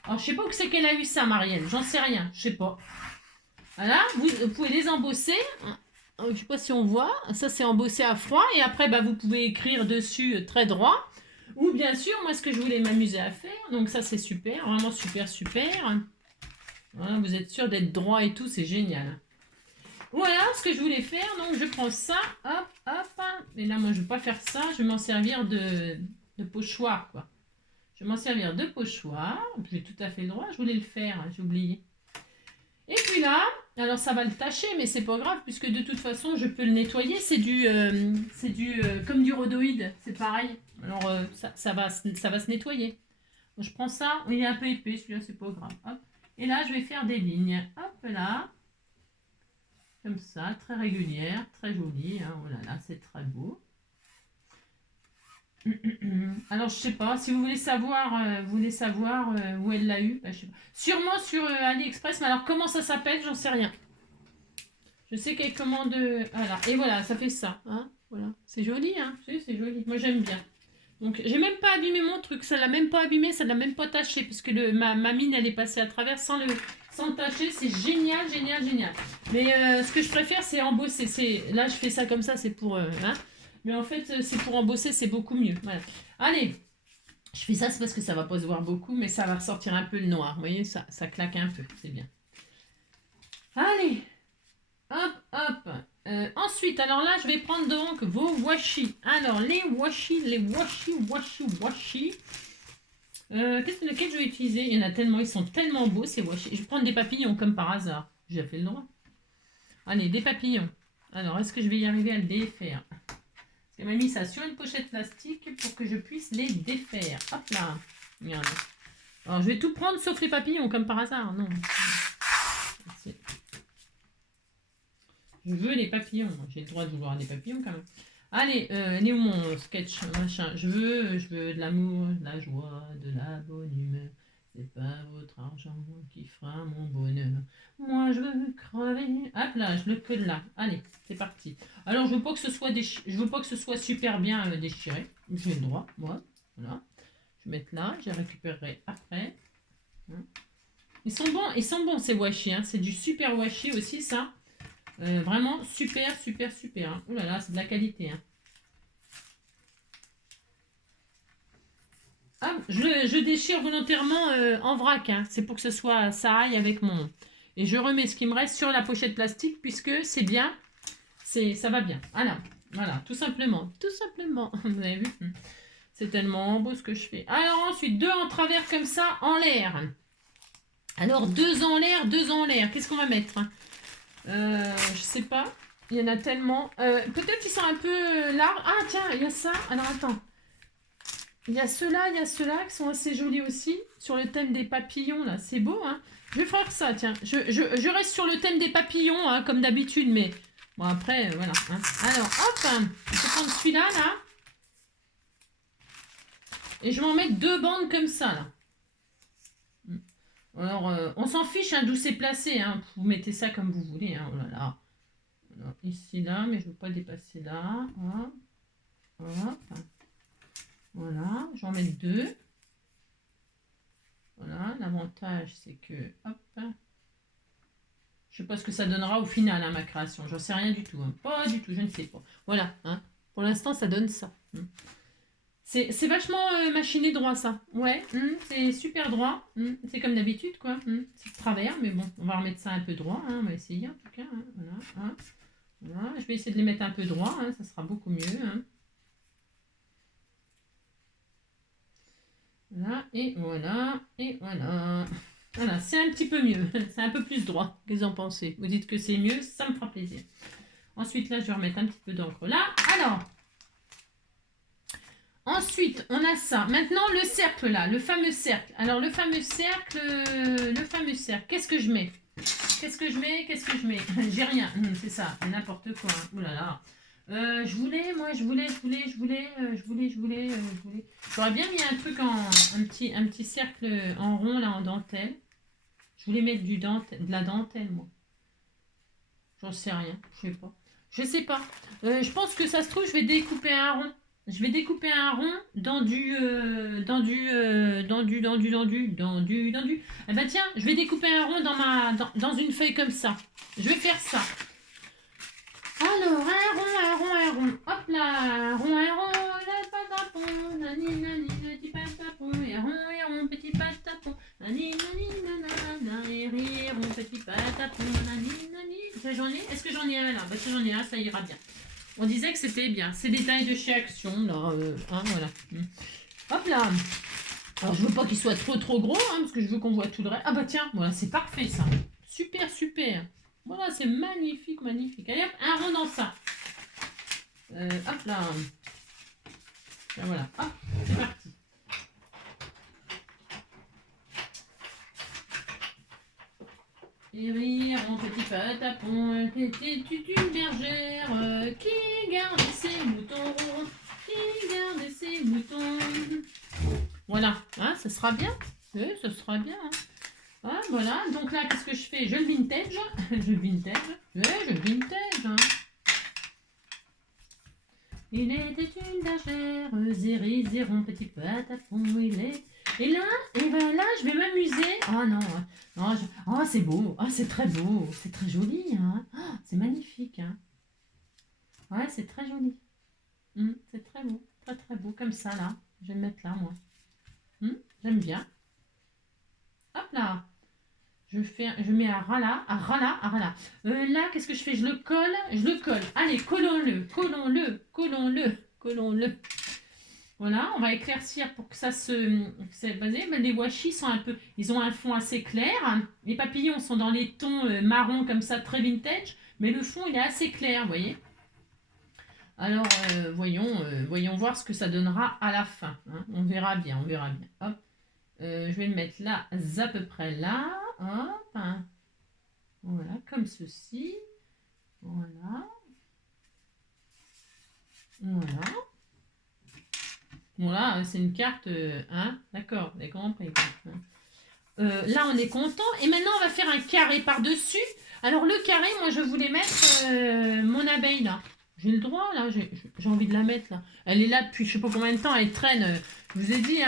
Alors, je sais pas où c'est qu'elle a eu ça, Marielle. J'en sais rien, je sais pas. Voilà, vous pouvez les embosser. je sais pas si on voit, ça c'est embossé à froid et après bah, vous pouvez écrire dessus très droit. Ou bien sûr, moi ce que je voulais m'amuser à faire, donc ça c'est super, vraiment super super. Voilà, vous êtes sûr d'être droit et tout, c'est génial. Voilà ce que je voulais faire, donc je prends ça, hop, hop. Et là moi je vais pas faire ça, je vais m'en servir de pochoir quoi. Je vais m'en servir de pochoir, j'ai tout à fait le droit, je voulais le faire, j'ai oublié. Et puis là, alors ça va le tacher, mais c'est pas grave, puisque de toute façon, je peux le nettoyer. C'est du comme du rhodoïde, c'est pareil. Alors ça va se nettoyer. Donc, je prends ça, il est un peu épais, celui-là, c'est pas grave. Hop. Et là, je vais faire des lignes. Hop là. Comme ça, très régulière, très jolie. Hein. Oh là là, c'est très beau. Alors, je sais pas, si vous voulez savoir, où elle l'a eu, bah, je sais pas. Sûrement sur AliExpress, mais alors comment ça s'appelle, j'en sais rien. Je sais qu'elle commande. Voilà, et voilà, ça fait ça. Hein, voilà. C'est joli, hein. C'est joli. Moi, j'aime bien. Donc, j'ai même pas abîmé mon truc. Ça l'a même pas abîmé, ça l'a même pas taché, puisque ma mine, elle est passée à travers sans le tacher. C'est génial, génial, génial. Mais ce que je préfère, c'est embosser. Là, je fais ça comme ça, c'est pour. Hein. Mais en fait, c'est pour embosser, c'est beaucoup mieux. Voilà. Allez, je fais ça, c'est parce que ça va pas se voir beaucoup, mais ça va ressortir un peu le noir. Vous voyez, ça claque un peu, c'est bien. Allez, hop, hop. Ensuite, alors là, je vais prendre donc vos washi. Alors, les washi. Lequel je vais utiliser? Il y en a tellement, ils sont tellement beaux ces washi. Je vais prendre des papillons comme par hasard. J'ai fait le droit. Allez, des papillons. Alors, est-ce que je vais y arriver à le défaire? Elle m'a mis ça sur une pochette plastique pour que je puisse les défaire. Hop là. Regardez. Alors, je vais tout prendre sauf les papillons, comme par hasard. Non. Je veux les papillons. J'ai le droit de vouloir des papillons quand même. Allez, elle est où mon sketch machin? Je veux de l'amour, de la joie, de la bonne humeur. C'est pas votre argent qui fera mon bonheur. Moi, je veux crever. Hop là, je le colle là. Allez, c'est parti. Alors, je veux pas que ce soit je veux pas que ce soit super bien déchiré. J'ai le droit, moi. Voilà. Je vais mettre là, je les récupérerai après. Ils sont bons ces washi. Hein. C'est du super washi aussi, ça. Vraiment super, super, super. Hein. Ouh là là, c'est de la qualité. Hein. Ah, je déchire volontairement en vrac. Hein. C'est pour que ça aille avec mon... Et je remets ce qui me reste sur la pochette plastique puisque c'est bien. Ça va bien. Voilà, tout simplement. Tout simplement. Vous avez vu? C'est tellement beau ce que je fais. Alors ensuite, 2 en travers comme ça, en l'air. Alors 2 en l'air, 2 en l'air. Qu'est-ce qu'on va mettre? Je sais pas. Il y en a tellement. Peut-être qu'ils sont un peu larges. Ah tiens, il y a ça. Alors attends. Il y a ceux-là qui sont assez jolis aussi. Sur le thème des papillons, là. C'est beau, hein. Je vais faire ça, tiens. Je reste sur le thème des papillons, hein, comme d'habitude, mais... Bon, après, voilà. Hein. Alors, hop, je vais prendre celui-là, là. Et je vais en mettre 2 bandes comme ça, là. Alors, on s'en fiche hein, d'où c'est placé. Hein. Vous mettez ça comme vous voulez. Hein. Oh là là. Alors, ici, là, mais je ne veux pas le dépasser là. Voilà. Voilà. J'en mets 2. Voilà. L'avantage, c'est que... Hop. Je ne sais pas ce que ça donnera au final, hein, ma création. J'en sais rien du tout. Hein. Pas du tout, je ne sais pas. Voilà. Hein. Pour l'instant, ça donne ça. C'est vachement machiné droit, ça. Ouais, c'est super droit. C'est comme d'habitude, quoi. C'est de travers, mais bon, on va remettre ça un peu droit. Hein. On va essayer, en tout cas. Hein. Voilà, hein. Voilà. Je vais essayer de les mettre un peu droit. Hein. Ça sera beaucoup mieux. Hein. Voilà, et voilà, et voilà. Voilà, c'est un petit peu mieux. C'est un peu plus droit. Qu'est-ce que vous en pensez? Vous dites que c'est mieux, ça me fera plaisir. Ensuite, là, je vais remettre un petit peu d'encre là. Alors... Ensuite, on a ça. Maintenant, le cercle là, le fameux cercle. Alors, le fameux cercle, qu'est-ce que je mets? J'ai rien. C'est ça, c'est n'importe quoi. Ouh là là. Je voulais. J'aurais bien mis un truc un petit cercle en rond là, en dentelle. Je voulais mettre de la dentelle, moi. J'en sais rien, je sais pas. Je pense que ça se trouve, je vais découper un rond. Je vais découper un rond dans du... Eh ben tiens, je vais découper un rond dans une feuille comme ça. Je vais faire ça. Alors, un rond. Hop là, rond, le patapon, nani, nani, le petit patapon, et rond, petit patapon, nani, nani, nanana, et rond, petit patapon, nani, nani. Ça, j'en ai. Est-ce que j'en ai un là? Bah, si j'en ai un, ça ira bien. On disait que c'était bien. C'est des tailles de chez Action, là. Voilà. Hop là. Alors, je veux pas qu'il soit trop gros, parce que je veux qu'on voit tout le reste. Ah bah tiens, voilà, c'est parfait ça. Super. Voilà, c'est magnifique. Allez hop, un rond dans ça. Hop là. Et voilà, hop, c'est parti. Et rire, mon petit patapon, était une bergère qui gardait ses moutons. Voilà, ça sera bien. Oui, ça sera bien. Voilà, donc là, qu'est-ce que je fais? Je le vintage. Je le vintage. Il était une bergère, zéron, petit patapon, il est... Et là, je vais m'amuser. Oh non, oh c'est beau, c'est très beau, c'est très joli, c'est magnifique, Ouais, c'est très joli. C'est très beau, très beau, comme ça là. Je vais le mettre là, moi. J'aime bien. Hop là. Je mets à ras là. Là, qu'est-ce que je fais? Je le colle. Allez, collons-le. Voilà, on va éclaircir pour que ça se... Les washi sont ils ont un fond assez clair. Les papillons sont dans les tons marron comme ça, très vintage. Mais le fond, il est assez clair, vous voyez. Alors, voyons voir ce que ça donnera à la fin. On verra bien. Hop. Je vais le mettre là, à peu près là. Hop. Voilà, comme ceci. Voilà, c'est une carte, d'accord, vous avez compris. Là, on est content. Et maintenant, on va faire un carré par-dessus. Alors, le carré, moi, je voulais mettre mon abeille, là. J'ai le droit, là. J'ai envie de la mettre, là. Elle est là depuis je sais pas combien de temps. Elle traîne. Je vous ai dit,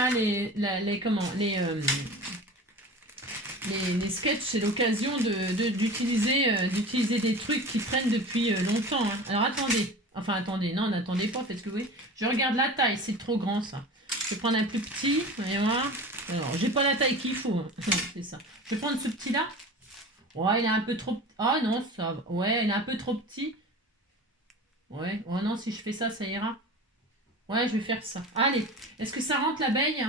les sketchs, c'est l'occasion d'utiliser des trucs qui traînent depuis longtemps. Alors, attendez. Non, n'attendez pas, faites ce que vous voulez. Je regarde la taille, c'est trop grand, ça. Je vais prendre un plus petit. Voyez voir. Alors, j'ai pas la taille qu'il faut. C'est ça. Je vais prendre ce petit-là. Ouais, il est un peu trop... Ah non, ça va. Ouais, il est un peu trop petit. Ouais. Oh non, si je fais ça, ça ira. Ouais, je vais faire ça. Allez, est-ce que ça rentre l'abeille?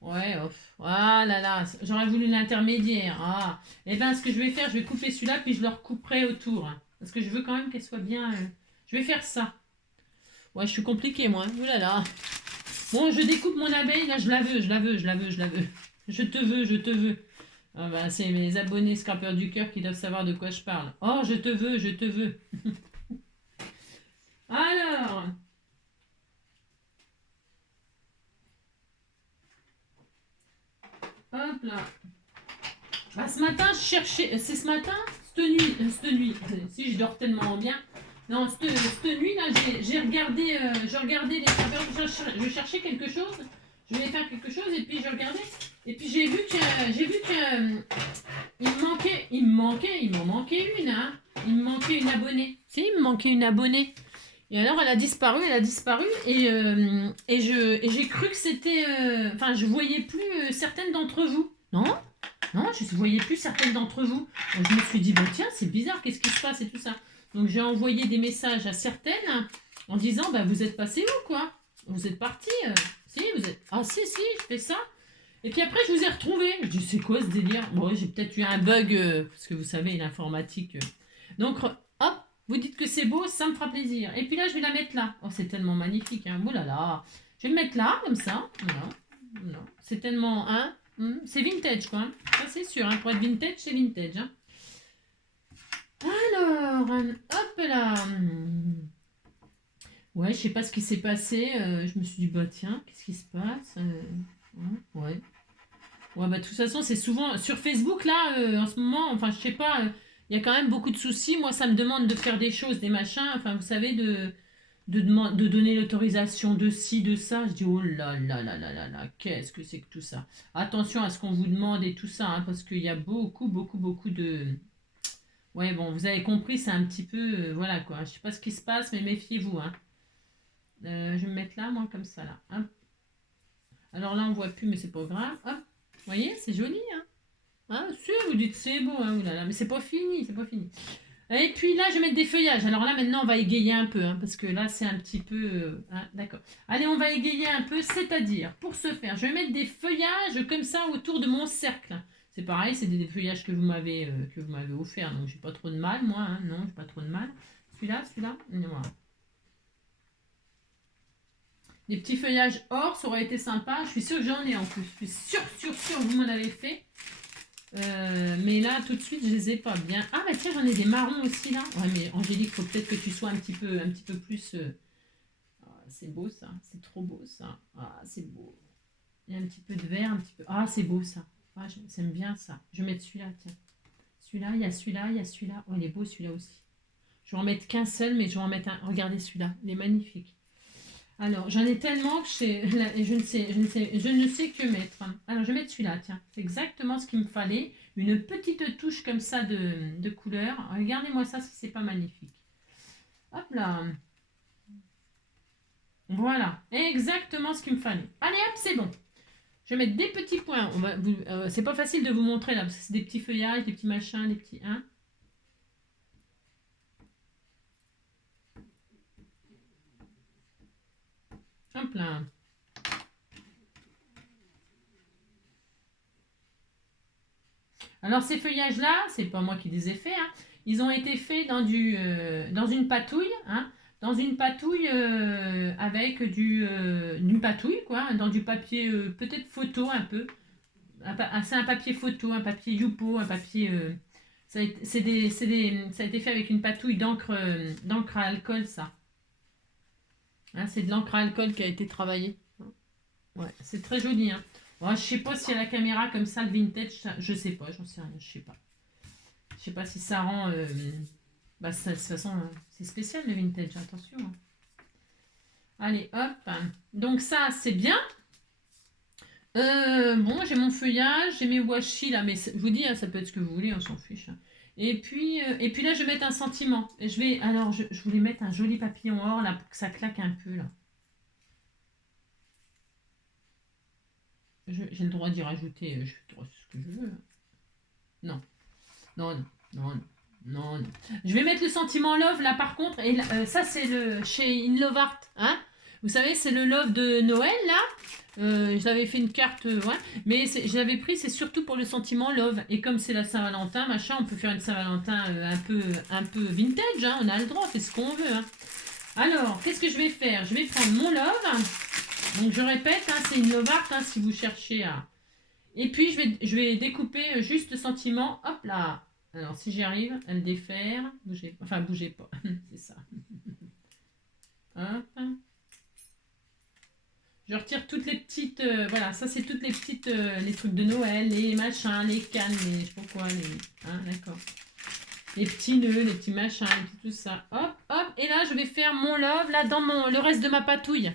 Ouais, off. Ah là là, j'aurais voulu l'intermédiaire. Eh bien, ce que je vais faire, je vais couper celui-là, puis je le recouperai autour. Parce que je veux quand même qu'elle soit bien... Je vais faire ça. Ouais, je suis compliquée, moi. Ouh là là. Bon, je découpe mon abeille, là, je la veux. Je te veux. Ah bah, c'est mes abonnés scrapeurs du cœur qui doivent savoir de quoi je parle. Oh, je te veux. Alors... Hop là. Ce matin, je cherchais... C'est ce matin? Cette nuit. Si je dors tellement bien. Non, cette nuit, là, j'ai regardé... je regardais les scrapeurs. Je cherchais quelque chose. Je voulais faire quelque chose et puis je regardais. Et puis j'ai vu que il m'en manquait une, Il me manquait une abonnée. Si, il me manquait une abonnée. Et alors elle a disparu et j'ai cru que c'était... je voyais plus certaines d'entre vous. Non, je ne voyais plus certaines d'entre vous. Donc, je me suis dit, tiens, c'est bizarre, qu'est-ce qui se passe et tout ça. Donc j'ai envoyé des messages à certaines en disant, vous êtes passé où, quoi? Vous êtes partis Si, vous êtes... Ah si, je fais ça. Et puis après, je vous ai retrouvé. Je dis, c'est quoi ce délire? Bon, j'ai peut-être eu un bug, parce que vous savez, l'informatique. Donc, hop, vous dites que c'est beau, ça me fera plaisir. Et puis là, je vais la mettre là. Oh, c'est tellement magnifique, Oh là là. Je vais le mettre là, comme ça. Voilà. C'est tellement, c'est vintage, quoi. Ça, c'est sûr, Pour être vintage, c'est vintage, Alors, hop là. Ouais, je sais pas ce qui s'est passé. Je me suis dit, tiens, qu'est-ce qui se passe Ouais. Ouais, de toute façon, c'est souvent sur Facebook, là, en ce moment, je sais pas, il y a quand même beaucoup de soucis. Moi, ça me demande de faire des choses, des machins, vous savez, de donner l'autorisation de ci, de ça. Je dis, oh là là là là là là, qu'est-ce que c'est que tout ça? Attention à ce qu'on vous demande et tout ça, parce qu'il y a beaucoup de... Ouais, bon, vous avez compris, c'est un petit peu... voilà, quoi. Je sais pas ce qui se passe, mais méfiez-vous, hein. Je vais me mettre là, moi, comme ça, là. Hop. Alors là, on voit plus, mais c'est pas grave. Hop. Vous voyez, c'est joli, hein. Hein, sûr, vous dites c'est beau, hein, oulala, mais c'est pas fini, c'est pas fini. Et puis là, je vais mettre des feuillages. Alors là, maintenant, on va égayer un peu, hein, parce que là, c'est un petit peu... hein, d'accord. Allez, on va égayer un peu, c'est-à-dire, pour ce faire, je vais mettre des feuillages comme ça autour de mon cercle. C'est pareil, c'est des feuillages que vous m'avez offert, donc j'ai pas trop de mal, moi, hein, non, j'ai pas trop de mal. Celui-là, voilà. Des petits feuillages or, ça aurait été sympa. Je suis sûre que j'en ai en plus. Je suis sûre que vous m'en avez fait. Mais là, tout de suite, je les ai pas bien. Ah bah tiens, j'en ai des marrons aussi là. Ouais, mais Angélique, faut peut-être que tu sois un petit peu plus. Ah, c'est beau ça, c'est trop beau ça. Ah, c'est beau. Il y a un petit peu de vert, un petit peu. Ah, c'est beau ça. Ah, j'aime bien ça. Je vais mettre celui-là, tiens. Celui-là, il y a celui-là, il y a celui-là. Oh, il est beau celui-là aussi. Je vais en mettre qu'un seul, mais je vais en mettre un. Regardez celui-là, il est magnifique. Alors, j'en ai tellement que je ne sais que mettre. Alors, je vais mettre celui-là, tiens. C'est exactement ce qu'il me fallait. Une petite touche comme ça de couleur. Regardez-moi ça, si c'est pas magnifique. Hop là. Voilà, exactement ce qu'il me fallait. Allez, hop, c'est bon. Je vais mettre des petits points. C'est pas facile de vous montrer là, parce que c'est des petits feuillages, des petits machins, des petits... Hein. Hop là. Alors ces feuillages-là, c'est pas moi qui les ai faits, hein, ils ont été faits dans une patouille, hein, dans une patouille avec d'une patouille, quoi, dans du papier peut-être photo un peu. C'est un papier photo, un papier Youpo, un papier... ça a été fait avec une patouille d'encre à alcool, ça. Hein, c'est de l'encre à alcool qui a été travaillée. Ouais, c'est très joli, hein. Bon, je sais pas si à la caméra comme ça, le vintage, je sais pas, j'en sais rien, je sais pas. Je sais pas si ça rend... bah, de toute façon, c'est spécial le vintage, attention. Hein. Allez, hop. Donc ça, c'est bien. Bon, j'ai mon feuillage, j'ai mes washi là, mais je vous dis, hein, ça peut être ce que vous voulez, on s'en fiche. Hein. Et puis là, je vais mettre un sentiment. Et alors, je voulais mettre un joli papillon or là pour que ça claque un peu là. J'ai le droit d'y rajouter, je fais ce que je veux. Hein. Non, non, non, non, non. Non, non. Je vais mettre le sentiment love là par contre. Et ça c'est le chez In Love Art. Hein, vous savez, c'est le love de Noël là. Je l'avais fait une carte, ouais. Mais je l'avais pris, c'est surtout pour le sentiment love. Et comme c'est la Saint-Valentin, machin, on peut faire une Saint-Valentin un peu vintage. Hein, on a le droit, on fait ce qu'on veut. Hein. Alors, qu'est-ce que je vais faire? Je vais prendre mon love. Donc je répète, hein, c'est une love art hein, si vous cherchez à... Et puis je vais découper juste le sentiment. Hop là. Alors si j'y arrive à le défaire, bougez pas. C'est ça. Hop. Je retire toutes les petites... voilà, ça c'est toutes les petites... les trucs de Noël, les machins, les cannes, les... je sais pas quoi, les... Hein, d'accord. Les petits nœuds, les petits machins, tout ça. Hop, hop. Et là, je vais faire mon love, là, dans le reste de ma patouille.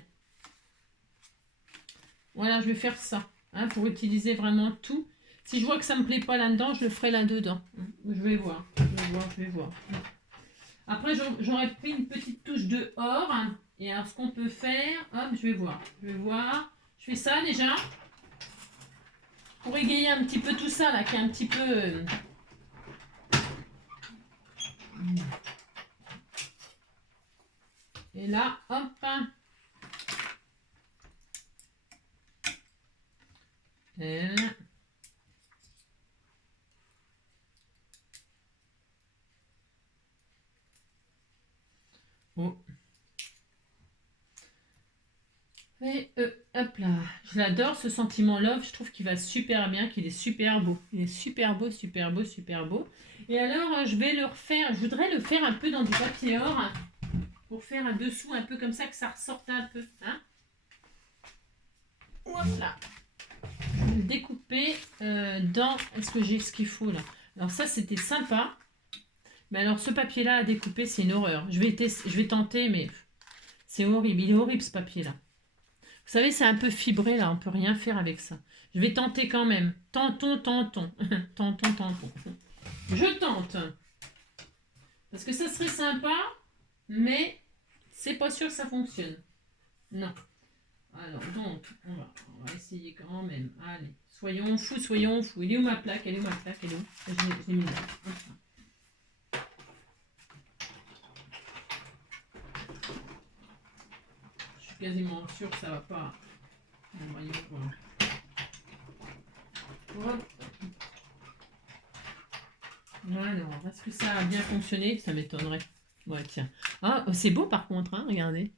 Voilà, je vais faire ça. Hein, pour utiliser vraiment tout. Si je vois que ça me plaît pas là-dedans, je le ferai là-dedans. Je vais voir. Je vais voir. Après, j'aurais pris une petite touche de or. Hein. Et alors, ce qu'on peut faire... Hop, je vais voir. Je fais ça, déjà. Pour égayer un petit peu tout ça, là, qui est un petit peu... Et là, hop. Et là. Oh. Et hop là, je l'adore ce sentiment love, je trouve qu'il va super bien, qu'il est super beau. Il est super beau, super beau, super beau. Et alors je vais le refaire, je voudrais le faire un peu dans du papier or, hein, pour faire un dessous un peu comme ça, que ça ressorte un peu. Hein. Hop là. Je vais le découper dans... Est-ce que j'ai ce qu'il faut là? Alors ça c'était sympa. Mais alors ce papier là à découper c'est une horreur. Je vais tenter mais c'est horrible. Il est horrible ce papier là. Vous savez, c'est un peu fibré là, on peut rien faire avec ça. Je vais tenter quand même. Tentons. Tentons. Je tente. Parce que ça serait sympa, mais c'est pas sûr que ça fonctionne. Non. Alors, donc, on va essayer quand même. Allez, soyons fous, soyons fous. Il est où ma plaque? Elle est où ma plaque? Elle est où? Je l'ai mis là. Je suis quasiment sûre que ça va pas. Bon, voyons voir. Hop. Alors, est-ce que ça a bien fonctionné? Ça m'étonnerait. Ouais, tiens. Ah, c'est beau par contre, hein, regardez.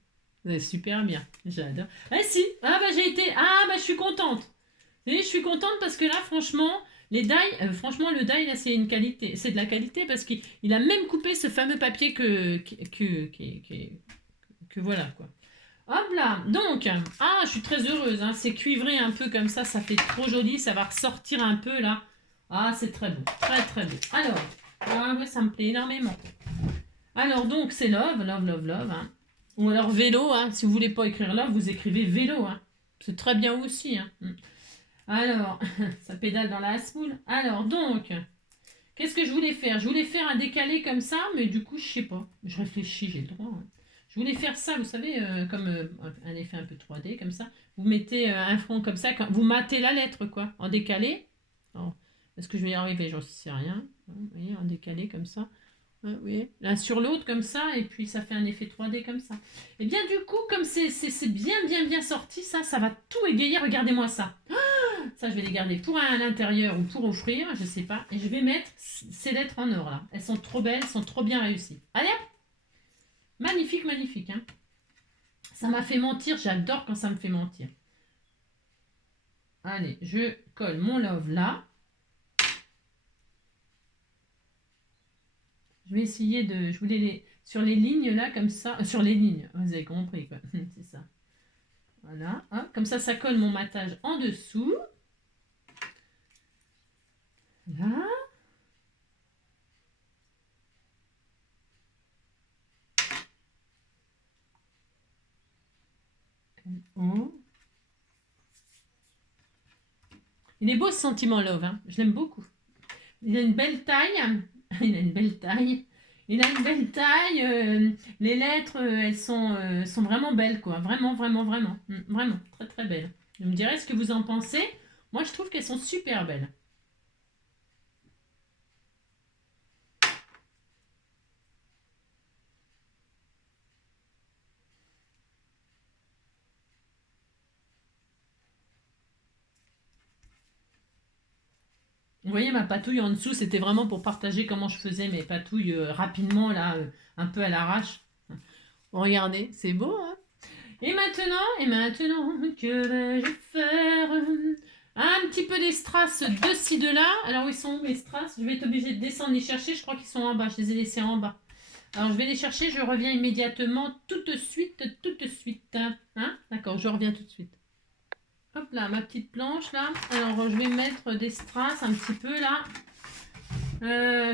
C'est super bien. J'adore. Ah si, ah bah j'ai été. Ah bah je suis contente. Et je suis contente parce que là, franchement, les die, franchement, le die, là, c'est une qualité. C'est de la qualité parce qu'il a même coupé ce fameux papier que voilà, quoi. Hop là, donc, ah, je suis très heureuse, hein. C'est cuivré un peu comme ça fait trop joli, ça va ressortir un peu, là. Ah, c'est très beau, très très beau. Alors, ah ouais, ça me plaît énormément. Alors, donc, c'est love, love, love, love, hein. Ou alors vélo, hein. Si vous voulez pas écrire love, vous écrivez vélo, hein. C'est très bien aussi, hein. Alors, ça pédale dans la hasmoule. Alors, donc, qu'est-ce que je voulais faire? Je voulais faire un décalé comme ça, mais du coup, je sais pas. Je réfléchis, j'ai le droit. Hein. Je voulais faire ça, vous savez, comme un effet un peu 3D, comme ça. Vous mettez un front comme ça, quand vous matez la lettre, quoi, en décalé. Alors, est-ce que je vais y arriver? J'en sais rien. Vous voyez, en décalé, comme ça. Oui, l'un sur l'autre comme ça, et puis ça fait un effet 3D comme ça. Et bien du coup, comme c'est bien sorti, ça va tout égayer. Regardez-moi ça. Ça, je vais les garder pour à l'intérieur ou pour offrir, je sais pas. Et je vais mettre ces lettres en or là. Elles sont trop belles, elles sont trop bien réussies. Allez, magnifique, magnifique. Hein. Ça m'a fait mentir, j'adore quand ça me fait mentir. Allez, je colle mon love là. Je vais essayer de... Je voulais les... Sur les lignes là, comme ça... sur les lignes, vous avez compris quoi. C'est ça. Voilà. Hop, comme ça colle mon matage en dessous. Là. Oh. Il est beau ce sentiment love, hein. Je l'aime beaucoup. Il a une belle taille. Il a une belle taille. Il a une belle taille. Les lettres, elles sont vraiment belles, quoi. Vraiment, vraiment, vraiment. Vraiment, très, très belles. Vous me direz ce que vous en pensez. Moi, je trouve qu'elles sont super belles. Vous voyez ma patouille en dessous, c'était vraiment pour partager comment je faisais mes patouilles rapidement, là, un peu à l'arrache. Regardez, c'est beau, hein? Et maintenant, que vais-je faire? Un petit peu des strass de ci, de là. Alors, où ils sont mes strass? Je vais être obligée de descendre les chercher. Je crois qu'ils sont en bas. Je les ai laissés en bas. Alors, je vais les chercher. Je reviens immédiatement. Tout de suite. Hein? D'accord, je reviens tout de suite. Hop là, ma petite planche là. Alors, je vais mettre des strass un petit peu là.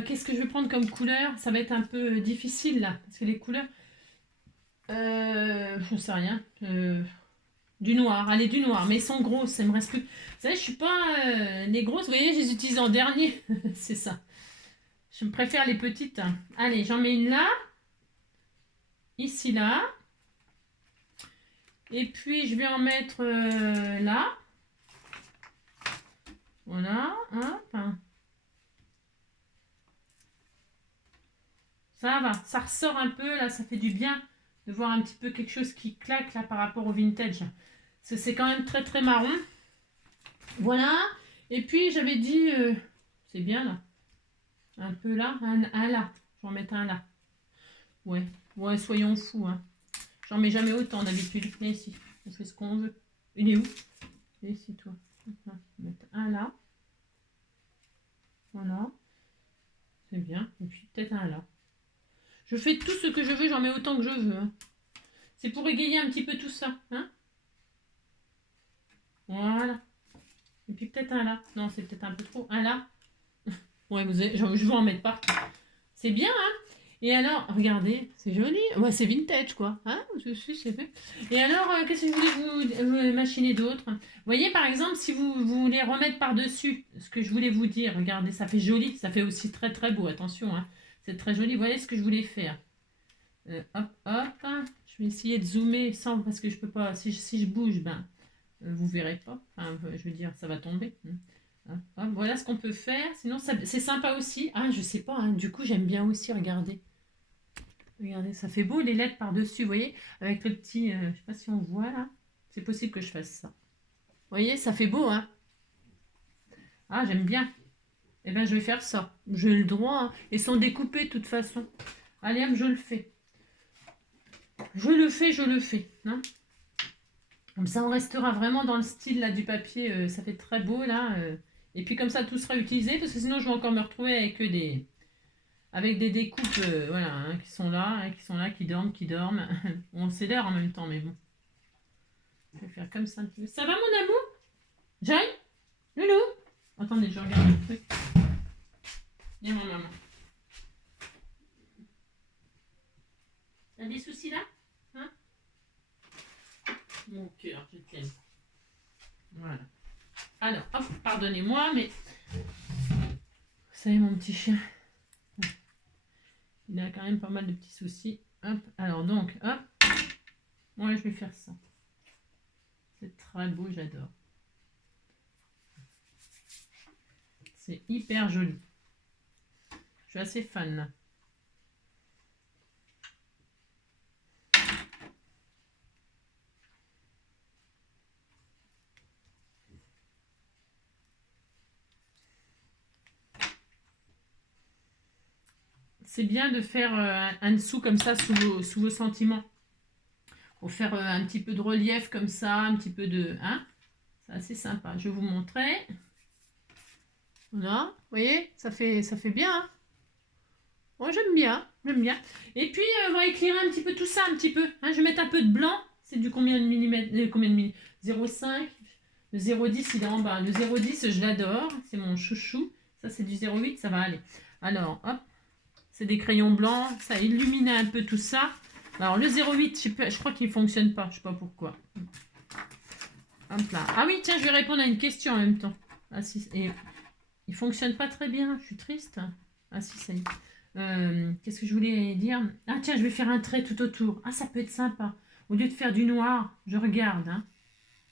Qu'est-ce que je vais prendre comme couleur? Ça va être un peu difficile là. Parce que les couleurs... je sais rien. Du noir, allez, du noir, mais elles sont grosses, ça me reste plus. Vous savez, je suis pas les grosses, vous voyez, je les utilise en dernier, c'est ça. Je préfère les petites. Allez, j'en mets une là, ici, là. Et puis, je vais en mettre là. Voilà, hop. Ça va, ça ressort un peu, là, ça fait du bien de voir un petit peu quelque chose qui claque, là, par rapport au vintage. Parce que c'est quand même très, très marron. Voilà. Et puis, j'avais dit, c'est bien, là. Un peu là, un là. Je vais en mettre un là. Ouais, soyons fous. Hein. J'en mets jamais autant d'habitude. Mais ici, on fait ce qu'on veut. Il est où? Il est ici, toi. On va mettre un là. Voilà. C'est bien. Et puis peut-être un là. Je fais tout ce que je veux, j'en mets autant que je veux. Hein. C'est pour égayer un petit peu tout ça. Hein. Voilà. Et puis peut-être un là. Non, c'est peut-être un peu trop. Un là. Ouais, je vais en mettre partout. C'est bien, hein? Et alors, regardez, c'est joli. Ouais, c'est vintage, quoi. Hein? Je sais pas. Et alors, qu'est-ce que je voulais vous machiner d'autre? Vous voyez, par exemple, si vous voulez remettre par-dessus ce que je voulais vous dire, regardez, ça fait joli. Ça fait aussi très, très beau. Attention, hein. C'est très joli. Vous voyez ce que je voulais faire. Hop, hop. Je vais essayer de zoomer sans, parce que je peux pas. Si je bouge, ben, vous verrez pas. Enfin, je veux dire, ça va tomber. Hop, hop. Voilà ce qu'on peut faire. Sinon, c'est sympa aussi. Ah, je sais pas. Hein. Du coup, j'aime bien aussi regarder. Regardez, ça fait beau les lettres par-dessus, vous voyez, avec le petit, je sais pas si on voit là. C'est possible que je fasse ça. Vous voyez, ça fait beau, hein. Ah, j'aime bien. Eh bien, je vais faire ça. J'ai le droit, hein. Ils sont découpés de toute façon. Allez, hop, je le fais. Je le fais, je le fais. Hein. Comme ça, on restera vraiment dans le style là du papier. Ça fait très beau là. Et puis comme ça, tout sera utilisé parce que sinon, je vais encore me retrouver avec des découpes, voilà, hein, qui dorment, qui dorment. On c'est l'heure en même temps, mais bon. Je vais faire comme ça un petit peu. Ça va, mon amour? Joy? Loulou? Attendez, je regarde le truc. Viens, mon maman. T'as des soucis là? Hein? Mon cœur, je t'aime. Voilà. Alors, hop, pardonnez-moi, mais... Vous savez, mon petit chien, il a quand même pas mal de petits soucis. Hop, alors donc, hop. Moi, je vais faire ça. C'est très beau, j'adore. C'est hyper joli. Je suis assez fan là. C'est bien de faire un dessous comme ça sous vos sentiments. Pour faire un petit peu de relief comme ça, un petit peu de... Hein, c'est assez sympa. Je vais vous montrer. Voilà, vous voyez, ça fait bien. Hein. Moi, j'aime bien, j'aime bien. Et puis, on va éclairer un petit peu tout ça, un petit peu. Hein, je vais mettre un peu de blanc. C'est du combien de millimètres, combien de millimètres 0,5. Le 0,10, il est en bas. Le 0,10, je l'adore. C'est mon chouchou. Ça, c'est du 0,8, ça va aller. Alors, hop. C'est des crayons blancs. Ça illumine un peu tout ça. Alors, le 0,8, je crois qu'il ne fonctionne pas. Je ne sais pas pourquoi. Hop là. Ah oui, tiens, je vais répondre à une question en même temps. Ah si, et il fonctionne pas très bien. Je suis triste. Ah si, ça y est. Qu'est-ce que je voulais dire? Ah tiens, je vais faire un trait tout autour. Ah, ça peut être sympa. Au lieu de faire du noir, je regarde. Hein.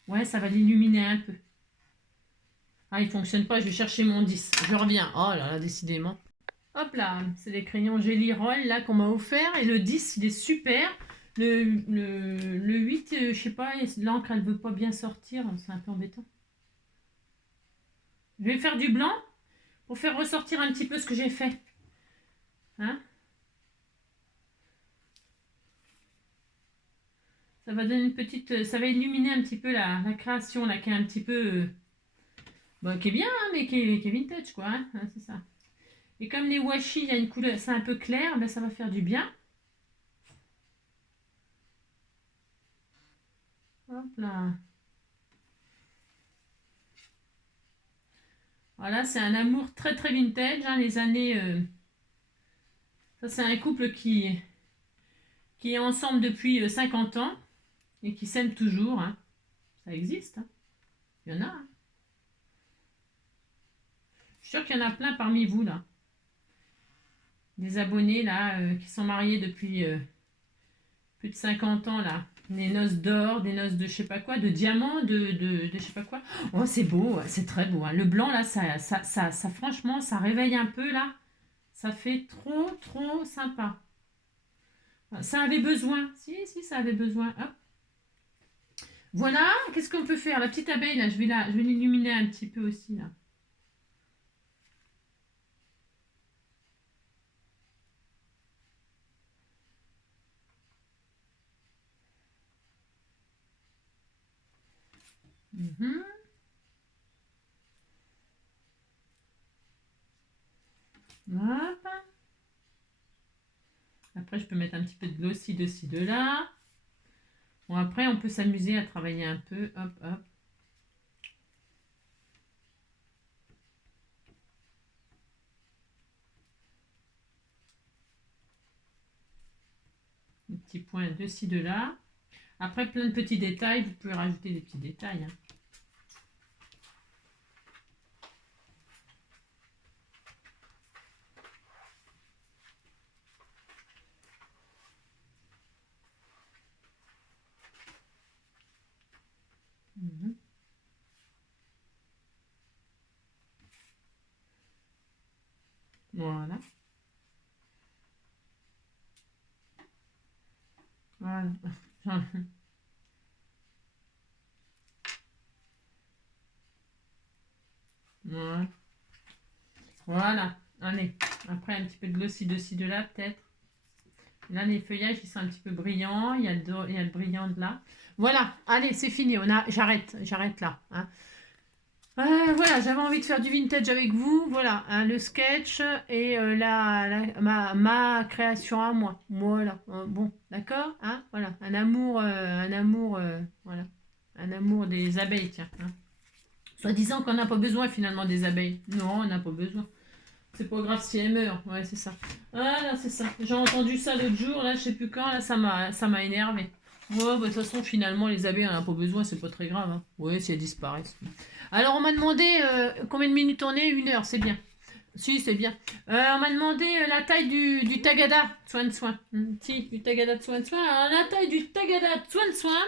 Ouais, ça va l'illuminer un peu. Ah, il fonctionne pas. Je vais chercher mon 10. Je reviens. Oh là là, décidément. Hop là, c'est les crayons Jelly Roll là qu'on m'a offert. Et le 10, il est super. Le 8, je sais pas, l'encre, elle veut pas bien sortir. C'est un peu embêtant. Je vais faire du blanc pour faire ressortir un petit peu ce que j'ai fait. Hein? Ça va donner une petite... Ça va illuminer un petit peu la création là, qui est un petit peu... Bon, qui est bien, hein, mais qui est vintage, quoi. Hein? Hein, c'est ça. Et comme les washi, il y a une couleur, c'est un peu clair, ben ça va faire du bien. Hop là. Voilà, c'est un amour très très vintage, hein, les années... Ça, c'est un couple qui est ensemble depuis 50 ans et qui s'aime toujours. Hein. Ça existe. Hein. Il y en a. Hein. Je suis sûre qu'il y en a plein parmi vous, là. Des abonnés, là, qui sont mariés depuis plus de 50 ans, là. Des noces d'or, des noces de je sais pas quoi, de diamants, de je sais pas quoi. Oh, c'est beau, c'est très beau. Hein. Le blanc, là, ça, franchement, ça réveille un peu, là. Ça fait trop, trop sympa. Ça avait besoin. Si, ça avait besoin. Hop. Voilà, qu'est-ce qu'on peut faire? La petite abeille, là, je vais l'illuminer un petit peu aussi, là. Mhm. Hop. Après, je peux mettre un petit peu de glossy de ci, de là. Bon, après, on peut s'amuser à travailler un peu. Hop, hop. Un petit point de ci, de là. Après, plein de petits détails. Vous pouvez rajouter des petits détails. Hein. Mhm. Voilà. Voilà. Voilà. Voilà. Allez. Après, un petit peu de glossy de là, peut-être. Là, les feuillages, ils sont un petit peu brillants. Il y a le brillant de là. Voilà. Allez, c'est fini. J'arrête là. Hein. Voilà, j'avais envie de faire du vintage avec vous. Voilà, hein, le sketch et ma création à moi. Voilà. Bon, d'accord, hein, voilà, voilà, un amour des abeilles, tiens. Hein. Soit disant qu'on n'a pas besoin finalement des abeilles. Non, on n'a pas besoin. C'est pas grave si elles meurent. Ouais, c'est ça. Voilà, c'est ça. J'ai entendu ça l'autre jour, là, je sais plus quand, là, ça m'a énervé. Ouais, bah, de toute façon, finalement, les abeilles, on n'a pas besoin, c'est pas très grave. Hein. Ouais, si elles disparaissent. Alors, on m'a demandé combien de minutes on est. 1 heure, c'est bien. Si, c'est bien. On m'a demandé la taille du tagada soin de soin. Si, du tagada de soin de soin. Alors, la taille du tagada de soin de soin,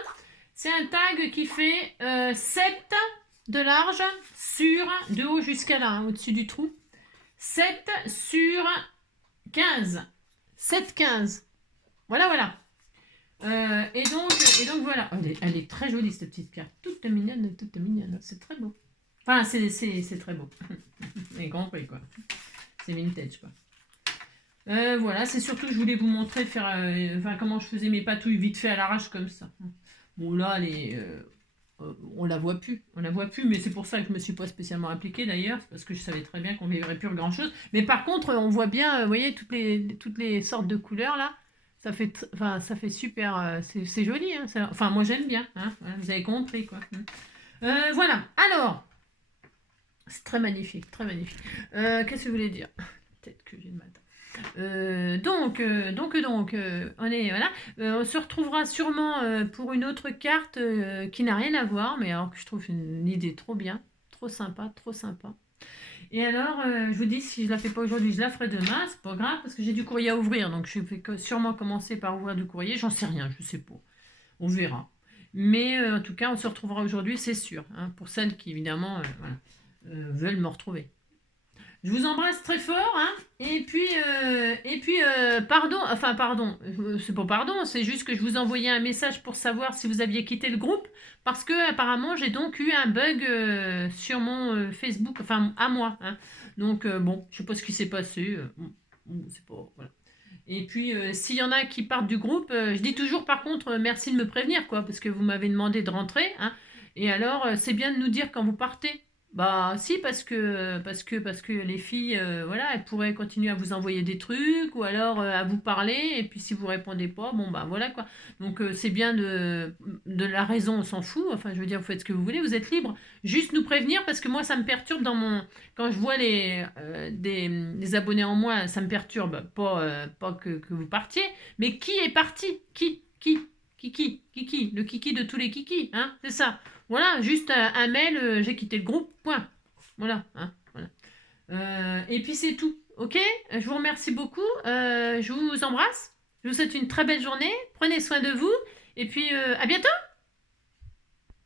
c'est un tag qui fait 7 de large sur, de haut jusqu'à là, hein, au-dessus du trou. 7 sur 15. 7, 15. Voilà, voilà. Et donc voilà. Elle est très jolie, cette petite carte. Toute mignonne, toute mignonne. C'est très beau. Enfin, c'est très beau. Et compris, quoi. C'est vintage, quoi. Voilà, c'est surtout que je voulais vous montrer comment je faisais mes patouilles vite fait à l'arrache comme ça. Bon, là, on la voit plus. On la voit plus, mais c'est pour ça que je me suis pas spécialement appliquée d'ailleurs, parce que je savais très bien qu'on ne verrait plus grand chose. Mais par contre, on voit bien, vous voyez, toutes les sortes de couleurs là. Ça fait super. C'est joli. Hein, enfin, moi j'aime bien. Hein, voilà, vous avez compris quoi. Voilà. Alors, c'est très magnifique, très magnifique. Qu'est-ce que je voulais dire? Peut-être que j'ai le matin. Voilà. On se retrouvera sûrement pour une autre carte qui n'a rien à voir, mais alors que je trouve une idée trop bien, trop sympa, trop sympa. Et alors, je vous dis, si je la fais pas aujourd'hui, je la ferai demain, c'est pas grave, parce que j'ai du courrier à ouvrir, donc je vais sûrement commencer par ouvrir du courrier, j'en sais rien, je sais pas, on verra. Mais en tout cas, on se retrouvera aujourd'hui, c'est sûr, hein, pour celles qui évidemment voilà, veulent me retrouver. Je vous embrasse très fort, hein. Et puis, pardon, c'est pas pardon, c'est juste que je vous envoyais un message pour savoir si vous aviez quitté le groupe, parce que apparemment j'ai donc eu un bug sur mon Facebook, enfin à moi, hein. Donc bon, je sais pas ce qui s'est passé, c'est pas, voilà. Et puis s'il y en a qui partent du groupe, je dis toujours par contre merci de me prévenir, quoi, parce que vous m'avez demandé de rentrer, hein. Et alors c'est bien de nous dire quand vous partez. Bah si parce que les filles voilà elles pourraient continuer à vous envoyer des trucs ou alors à vous parler et puis si vous répondez pas bon bah voilà quoi donc c'est bien de la raison on s'en fout enfin je veux dire vous faites ce que vous voulez vous êtes libre juste nous prévenir parce que moi ça me perturbe quand je vois des abonnés en moins ça me perturbe pas que vous partiez mais qui est parti qui le kiki de tous les kikis hein c'est ça voilà, juste un mail, j'ai quitté le groupe, point. Voilà, hein, voilà. Et puis c'est tout, ok? Je vous remercie beaucoup, je vous embrasse, je vous souhaite une très belle journée, prenez soin de vous, et puis à bientôt!